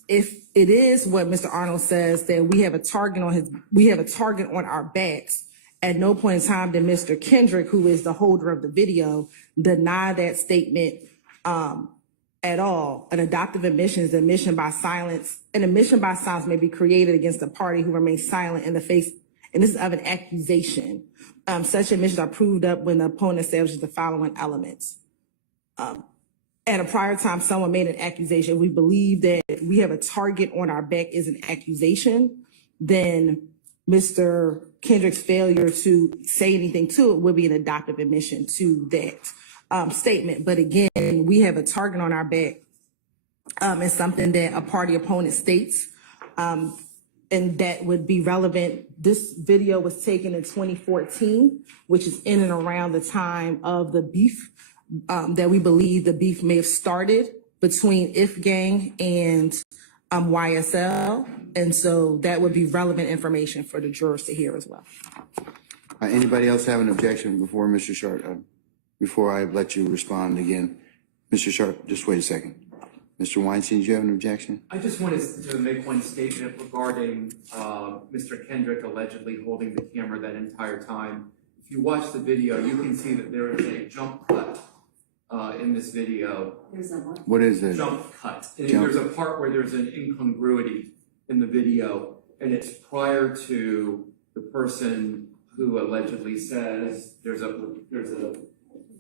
If it is what Mr. Arnold says, that we have a target on our backs. At no point in time did Mr. Kendrick, who is the holder of the video, deny that statement at all. An adoptive admission is admission by silence. An admission by silence may be created against a party who remains silent in the face, and this is of an accusation. Such admissions are proved up when the opponent establishes the following elements. At a prior time, someone made an accusation. We believe that we have a target on our back is an accusation. Then Mr. Kendrick's failure to say anything to it would be an adoptive admission to that statement. But again, we have a target on our back is something that a party opponent states, and that would be relevant. This video was taken in 2014, which is in and around the time of the beef that we believe the beef may have started between If Gang and YSL. And so that would be relevant information for the jurors to hear as well. Anybody else have an objection before Mr. Sharp? Before I let you respond again, Mr. Sharp, just wait a second. Mr. Weinstein, do you have an objection? I just wanted to make one statement regarding Mr. Kendrick allegedly holding the camera that entire time. If you watch the video, you can see that there is a jump cut in this video. What is it? Jump cut. And there's a part where there's an incongruity in the video, and it's prior to the person who allegedly says there's a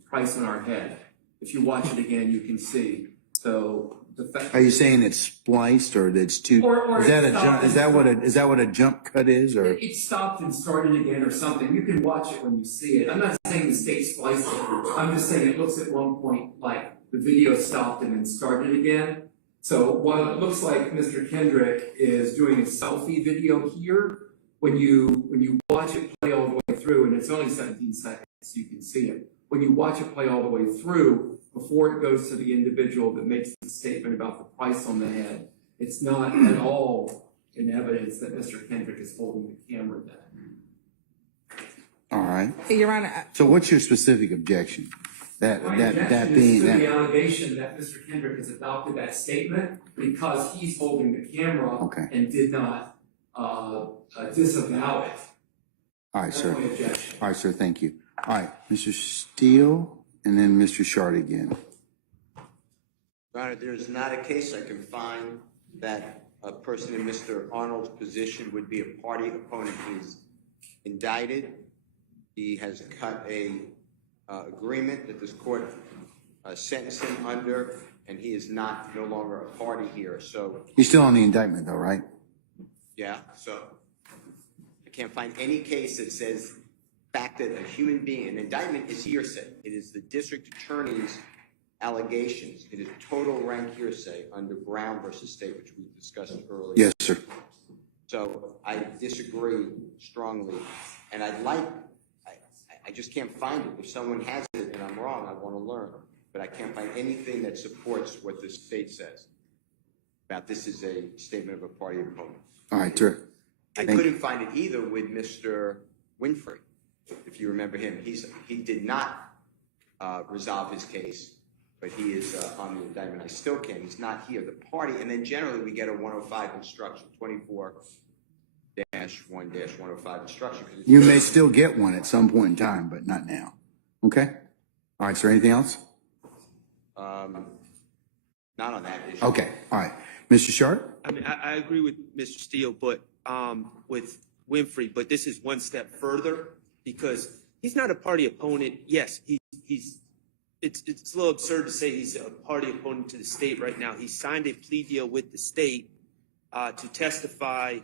price on our head. If you watch it again, you can see. So the fact. Are you saying it's spliced or it's too? Or is that a jump? Is that what a jump cut is? Or it stopped and started again or something. You can watch it when you see it. I'm not saying the state spliced it. I'm just saying it looks at one point like the video stopped and then started again. So while it looks like Mr. Kendrick is doing a selfie video here, when you watch it play all the way through, and it's only 17 seconds, you can see it. When you watch it play all the way through, before it goes to the individual that makes the statement about the price on the head, it's not at all in evidence that Mr. Kendrick is holding the camera then. All right. Your Honor, So what's your specific objection? My That objection being is to the that. allegation that Mr. Kendrick has adopted that statement because he's holding the camera Okay. and did not disavow it. All right, That's sir. my objection. All right, sir. Thank you. All right, Mr. Steele, and then Mr. Shard again. Your Honor, there is not a case I can find that a person in Mr. Arnold's position would be a party opponent. He's indicted. He has cut a agreement that this court sentenced him under, and he is no longer a party here. So He's still on the indictment, though, right? yeah, so I can't find any case that says the fact that a human being, an indictment is hearsay. It is the district attorney's allegations. It is total rank hearsay under Brown versus State, which we discussed earlier. Yes, sir. So I disagree strongly, and I just can't find it. If someone has it and I'm wrong, I want to learn. But I can't find anything that supports what the state says about this is a statement of a party opponent. All right, sir. I couldn't find it either with Mr. Winfrey, if you remember him. He did not resolve his case, but he is on the indictment. I still can't. He's not here. The party, and then generally we get a 105 instruction, 24-1-105 instruction. You may still get one at some point in time, but not now. Okay? All right, sir. Anything else? Not on that issue. Okay. All right. Mr. Shard? I mean, I agree with Mr. Steele, but with Winfrey, but this is one step further because he's not a party opponent. Yes, it's a little absurd to say he's a party opponent to the state right now. He signed a plea deal with the state to testify.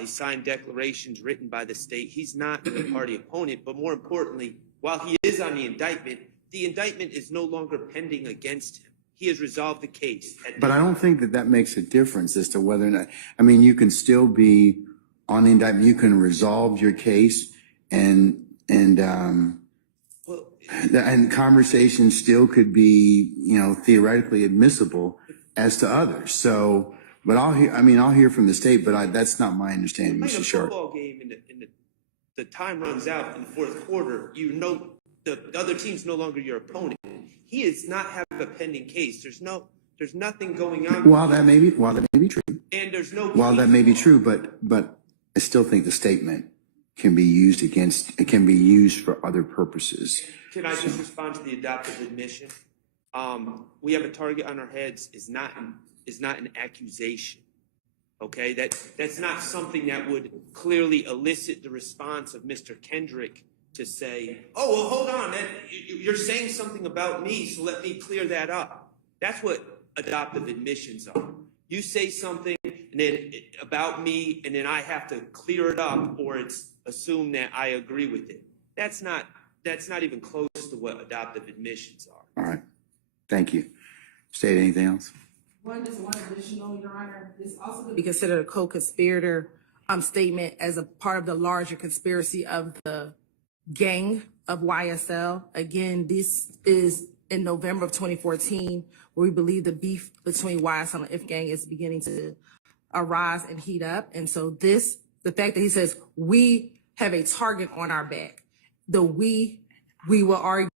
He signed declarations written by the state. He's not a party opponent, but more importantly, while he is on the indictment is no longer pending against him. He has resolved the case. But I don't think that makes a difference as to whether or not, I mean, you can still be on the indictment. You can resolve your case and conversation still could be, theoretically admissible as to others. So, but I'll hear from the state, but that's not my understanding, Mr. Shard. In a football game and the time runs out in the fourth quarter, the other team's no longer your opponent. He does not have a pending case. There's nothing going on. While that may be true. And there's no. While that may be true, but I still think the statement can be used for other purposes. Can I just respond to the adoptive admission? We have a target on our heads is not an accusation. Okay, that's not something that would clearly elicit the response of Mr. Kendrick to say, oh, well, hold on, you're saying something about me, so let me clear that up. That's what adoptive admissions are. You say something about me, and then I have to clear it up, or it's assumed that I agree with it. That's not even close to what adoptive admissions are. All right. Thank you. State anything else? One additional, Your Honor. This also could be considered a co-conspirator statement as a part of the larger conspiracy of the gang of YSL. Again, this is in November of 2014, where we believe the beef between YSL and If Gang is beginning to arise and heat up. And so the fact that he says, we have a target on our back, we will argue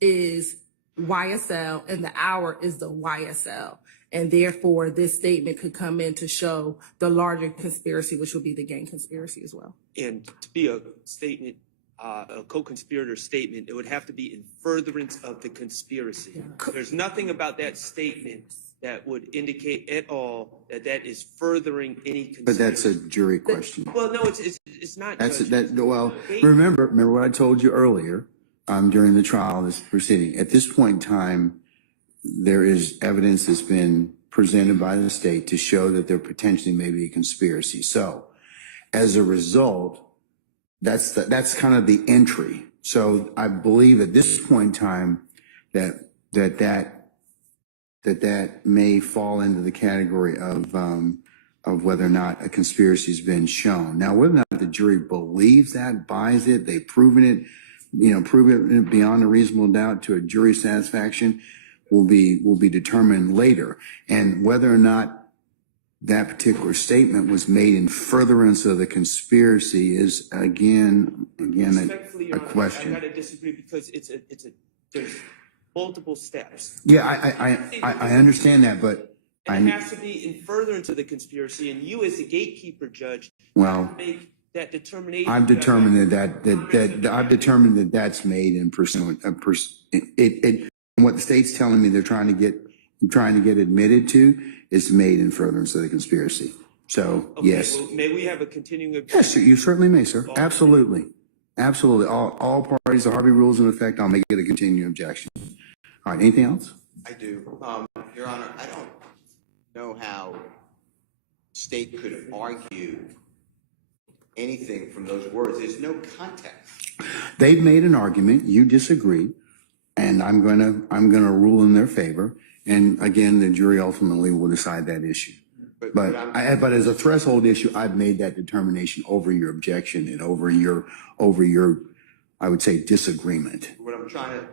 is YSL and the hour is the YSL. And therefore, this statement could come in to show the larger conspiracy, which will be the gang conspiracy as well. And to be a statement, a co-conspirator statement, it would have to be in furtherance of the conspiracy. Yeah. There's nothing about that statement that would indicate at all that is furthering any conspiracy. But that's a jury question. Well, no, it's not. Remember what I told you earlier during the trial, this proceeding. At this point in time, there is evidence that's been presented by the state to show that there potentially may be a conspiracy. So, as a result, that's kind of the entry. So I believe at this point in time that may fall into the category of whether or not a conspiracy has been shown. Now, whether or not the jury believes that, buys it, they've proven it, prove it beyond a reasonable doubt to a jury satisfaction will be determined later. And whether or not that particular statement was made in furtherance of the conspiracy is again Respectfully, Your a Honor, I question. gotta disagree because there's multiple steps. Yeah, I understand that, but And it has to be in furtherance of the conspiracy, and you as the gatekeeper judge well, have to make that determination. I've determined I've determined that that's made in pursuant of what the state's telling me they're trying to get admitted to is made in furtherance of the conspiracy. So Okay, yes, well, may we have a continuing? yes, sir, you certainly may, sir. Absolutely, absolutely. All parties, the Harvey rules in effect. I'll make it a continuing objection. All right. Anything else? I do. Your Honor, I don't know how state could argue anything from those words. There's no context. They've made an argument. You disagree, and I'm gonna rule in their favor. And again, the jury ultimately will decide that issue. But as a threshold issue, I've made that determination over your objection and over your, I would say, disagreement. What I'm trying to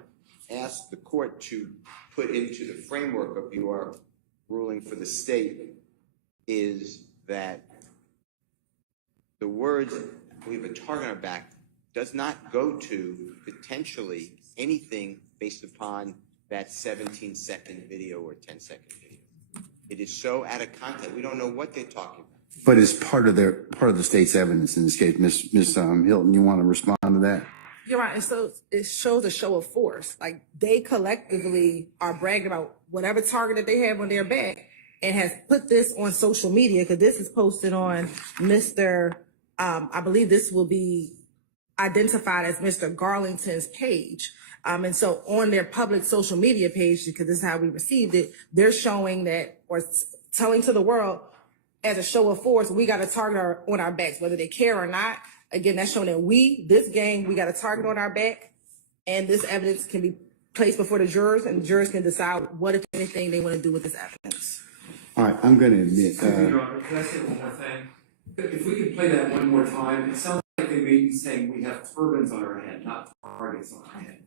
ask the court to put into the framework of your ruling for the state is that the words "we have a target on our back" does not go to potentially anything based upon that 17-second video or 10-second video. It is so out of context. We don't know what they're talking about. But it's part of the state's evidence in this case. Miss Hilton, you want to respond to that? You're right. And so it shows a show of force. Like they collectively are bragging about whatever target that they have on their back and has put this on social media because this is posted on Mr. I believe this will be identified as Mr. Garlington's page. And so on their public social media page, because this is how we received it, they're showing that or telling to the world as a show of force, we got a target on our backs, whether they care or not. Again, that's showing that this gang, we got a target on our back, and this evidence can be placed before the jurors, and the jurors can decide what, if anything, they want to do with this evidence. All right, I'm going to admit. Your Honor, can I say one more thing? If we could play that one more time, it sounds like they may be saying we have turbans on our head, not targets on our head.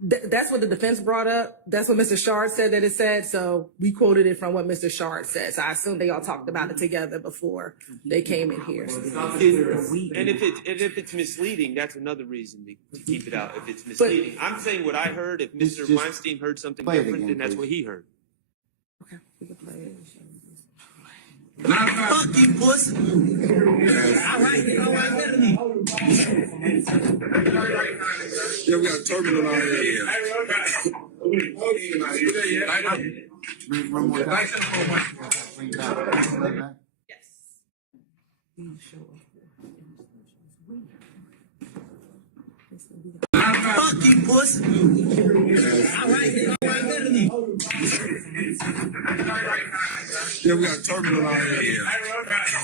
That's what the defense brought up. That's what Mr. Shard said that it said. So we quoted it from what Mr. Shard said. So I assume they all talked about it together before they came in here. Well, it's not the clearest. And if it's misleading, that's another reason to keep it out. If it's misleading, I'm saying what I heard. If Mr. Weinstein heard something different, then that's what he heard. Okay, we can play it. Fuck you, pussy. Yeah, we got a turbulent on here. Fuck you, pussy. Yeah, we got turbulent on here.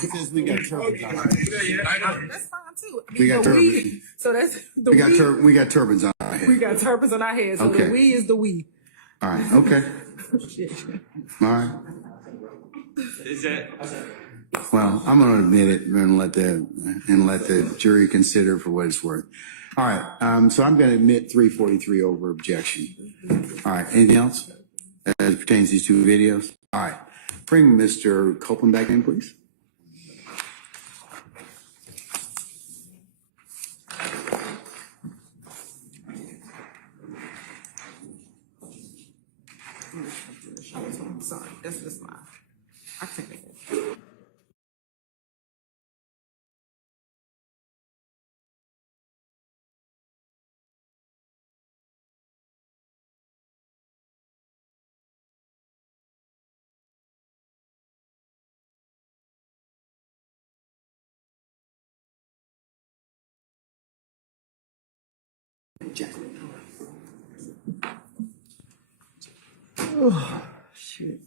Because we got turbans on our head. That's fine too. We got turbans. So that's the We got turbans on our head. We got turbans on our heads. So Okay. the we is the we. All right. Okay. All right. Is that? Well, I'm going to admit it and let the jury consider for what it's worth. All right. So I'm going to admit 343 over objection. All right. Anything else as it pertains to these two videos? All right. Bring Mr. Copeland back in, please. I'm sorry. That's just mine. I can't make it. Oh, shit.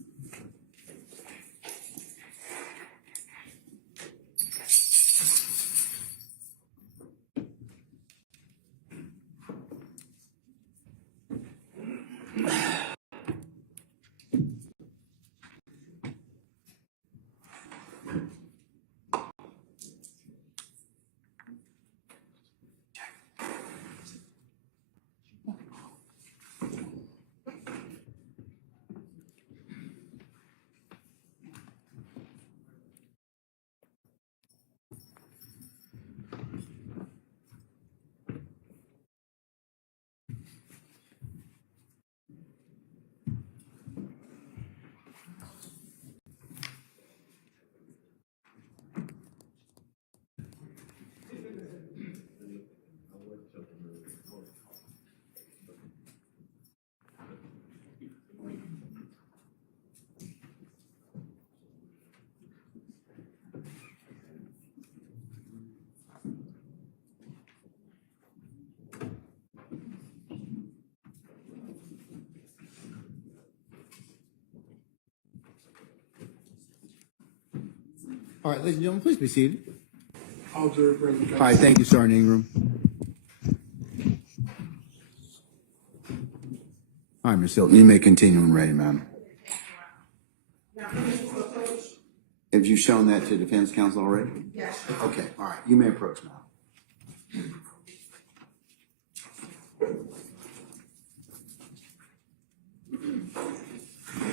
All right, ladies and gentlemen, please be seated. All jury present. All right, thank you, Sergeant Ingram. All right, Ms. Hilton, you may continue when ready, ma'am. Have you shown that to defense counsel already? Yes. Okay, all right, you may approach now.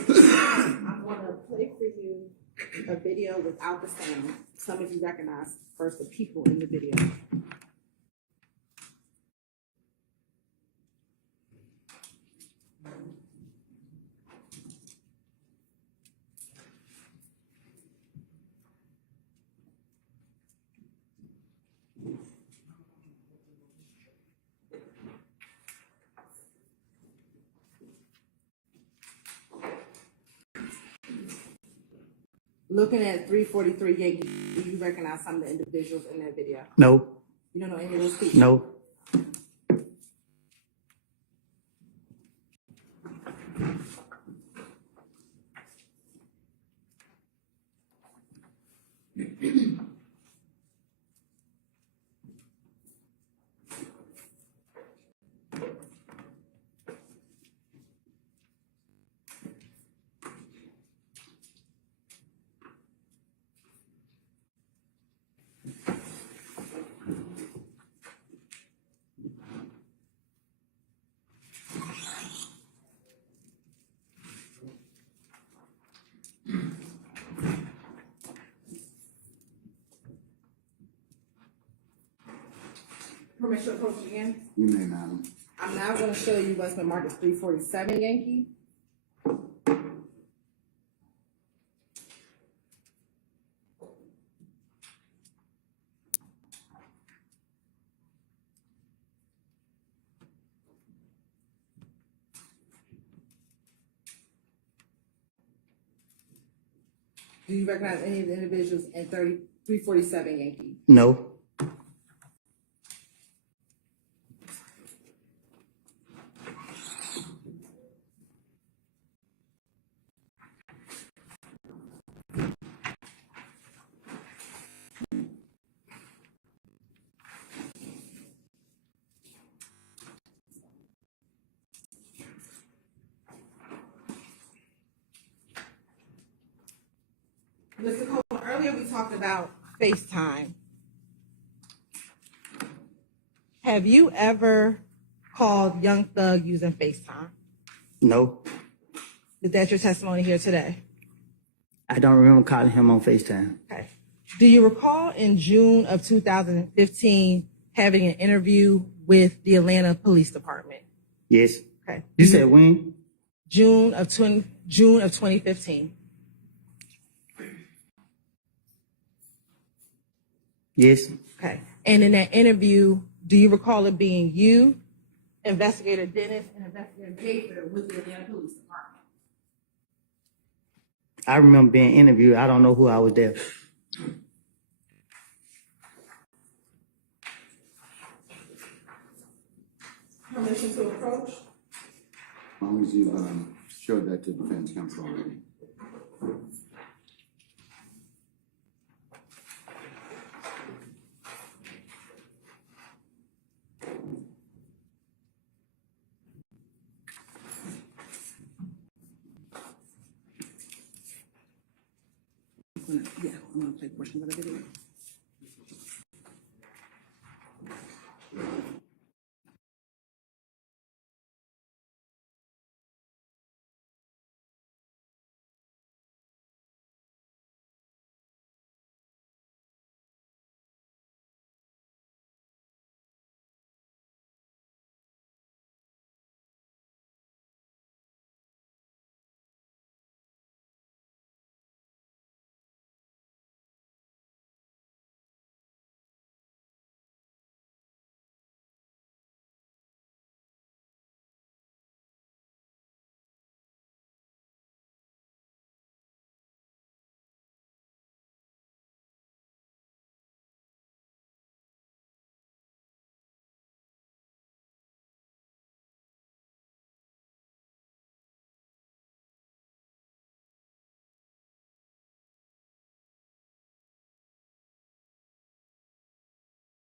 I'm going to play for you a video without the sound. Some of you recognize first the people in the video. Looking at 343 Yankee, do you recognize some of the individuals in that video? No, You don't know any of those people? no. Permission to approach again? You may, madam. I'm now going to show you what's been marked as 347 Yankee. Do you recognize any of the individuals in 347 Yankee? No. Mr. Cole, earlier we talked about FaceTime. Have you ever called Young Thug using FaceTime? No. Is that your testimony here today? I don't remember calling him on FaceTime. Okay. Do you recall in June of 2015 having an interview with the Atlanta Police Department? Yes. Okay. You said when? June of 2015. Yes. Okay. And in that interview, do you recall it being you, Investigator Dennis, and Investigator Gaither with the Atlanta Police Department? I remember being interviewed. I don't know who I was there. Permission to approach? As long as you've showed that to defense counsel already. Yeah, I'm gonna play portions of the video.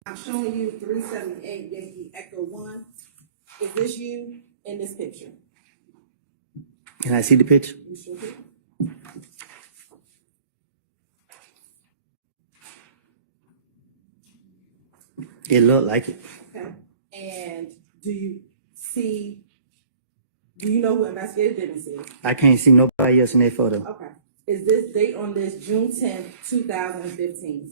I'm showing you 378 Yankee Echo 1. Is this you in this picture? Can I see the picture? You sure do. It looked like it. Okay. And do you know who investigator didn't see? I can't see nobody else in that photo. Okay. Is this date on this June 10th, 2015?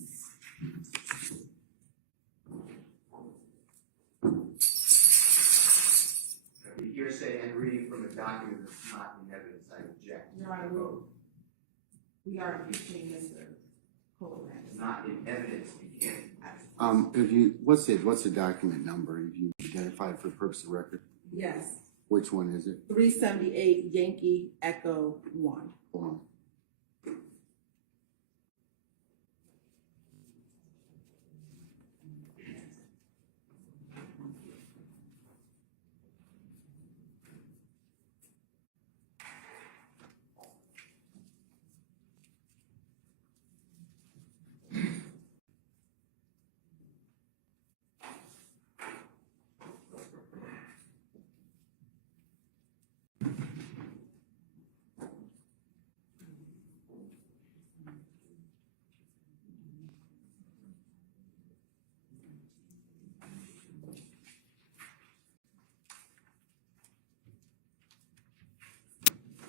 The hearsay and reading from a document that's not in evidence, I object. Your Honor, we are impeaching Mr. Colbrand. It's not in evidence, you can't. What's the document number? If you identify it for the purpose of the record? Yes. Which one is it? 378 Yankee Echo 1. Hold on.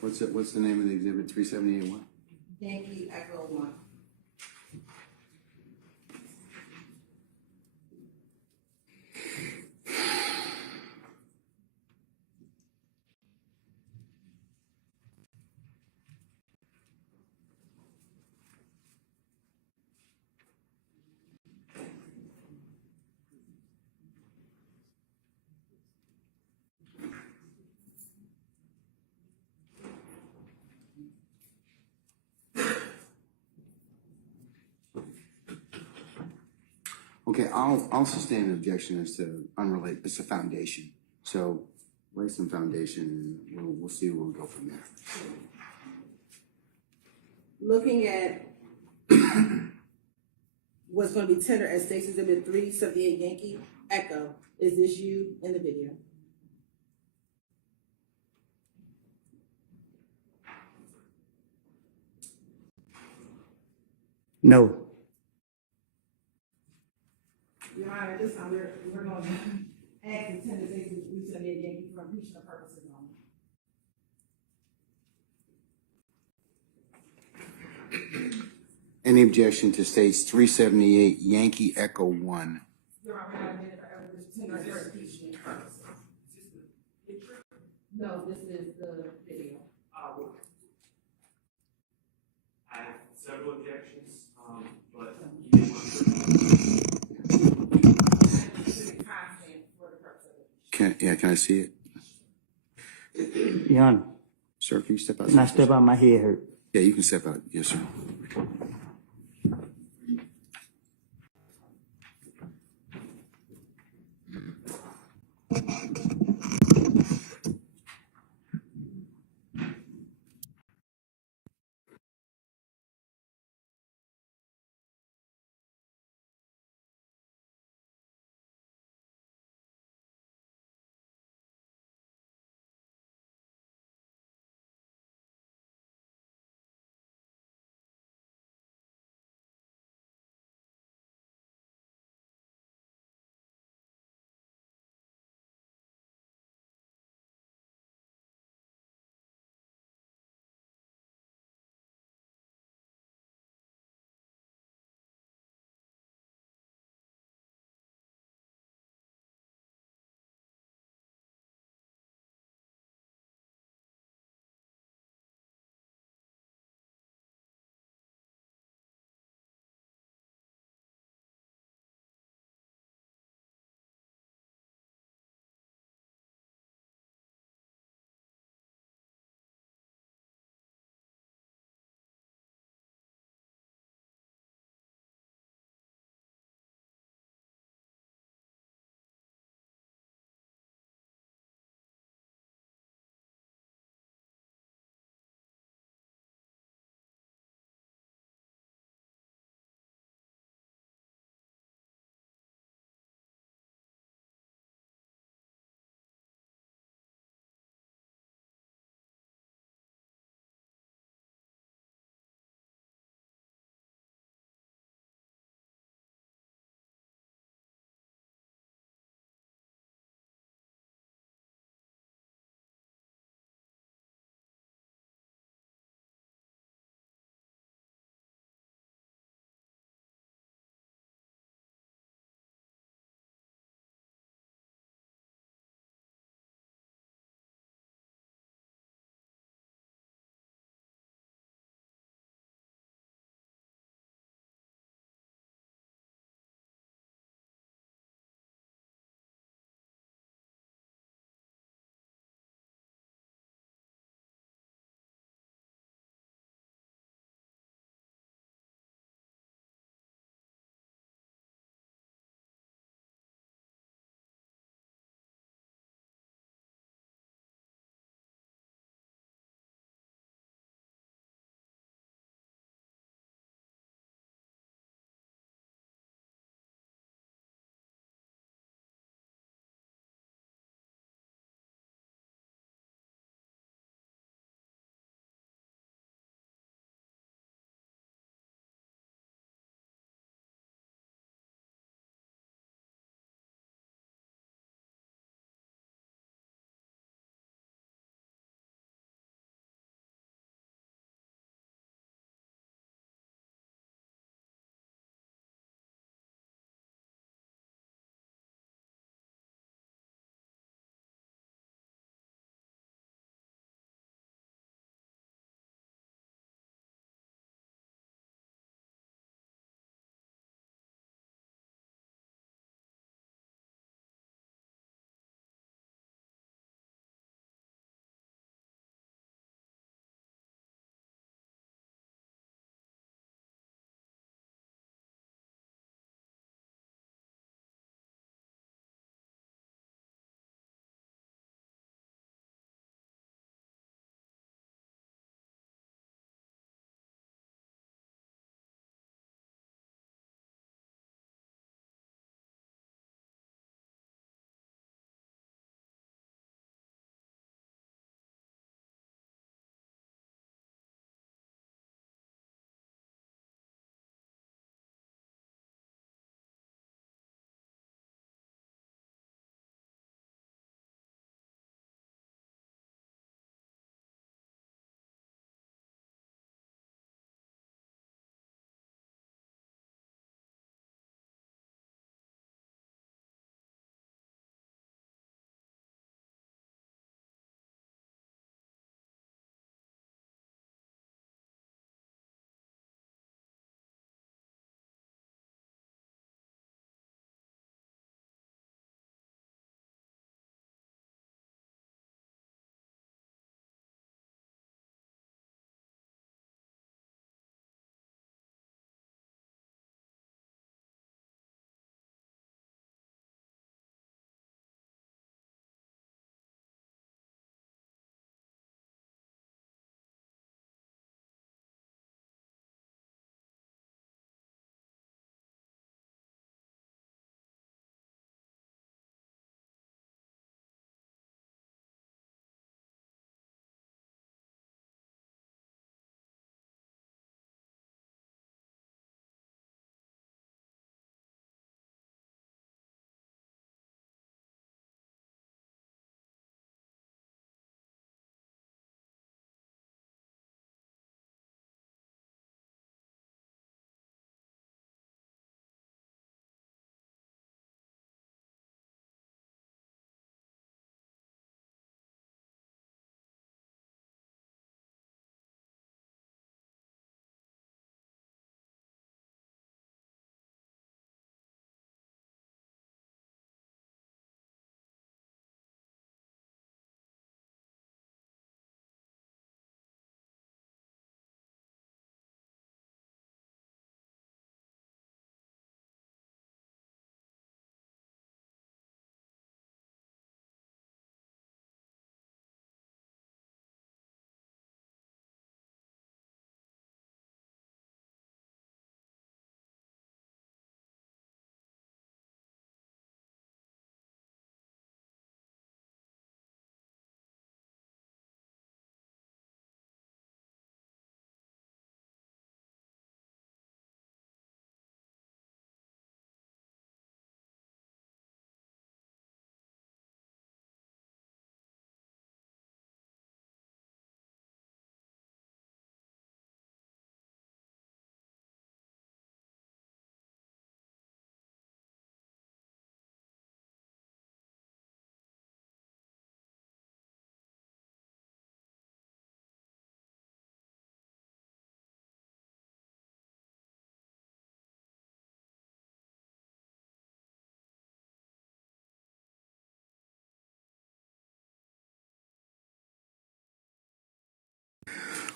What's the name of the exhibit? 378 what? Yankee Echo 1. Okay, I'll sustain an objection as to unrelated. It's a foundation. So lay some foundation and we'll see where we go from there. Looking at what's going to be tendered as State's Exhibit 378 Yankee Echo, is this you in the video? No. Your Honor, at this time, we're going to ask the tender State's Exhibit 378 Yankee for impeachment purposes only. Any objection to states 378 Yankee Echo 1? Your Honor, we're not admitted for evidence tender for impeachment purposes. No, this is the video. I have several objections, but you didn't want to. Can I see it? Your Honor, Sir, can you step out? my step out, my head hurt. Yeah, you can step out. Yes, sir.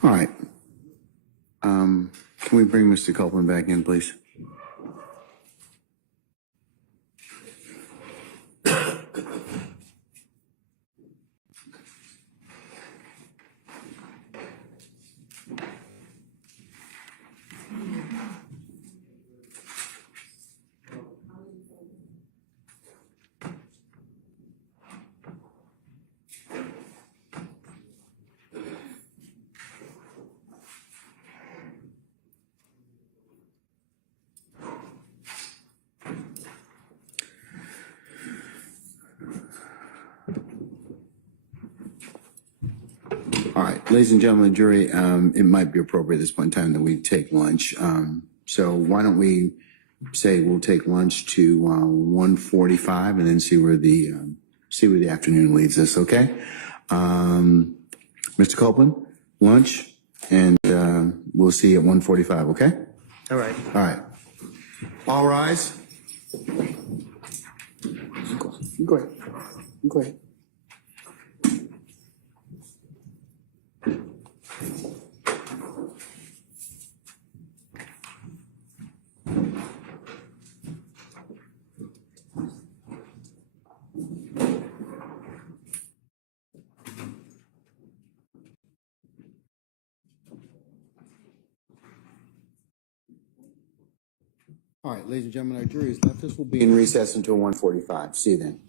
All right. Can we bring Mr. Copeland back in, please? All right, ladies and gentlemen of the jury, it might be appropriate at this point in time that we take lunch. So why don't we say we'll take lunch to 1:45 and then see where the afternoon leads us, okay? Mr. Copeland, lunch, and we'll see you at 1:45, okay? All right. All right. All rise. Go ahead. Go ahead. All right, ladies and gentlemen, our jury has left us. We'll be in recess until 1:45. See you then.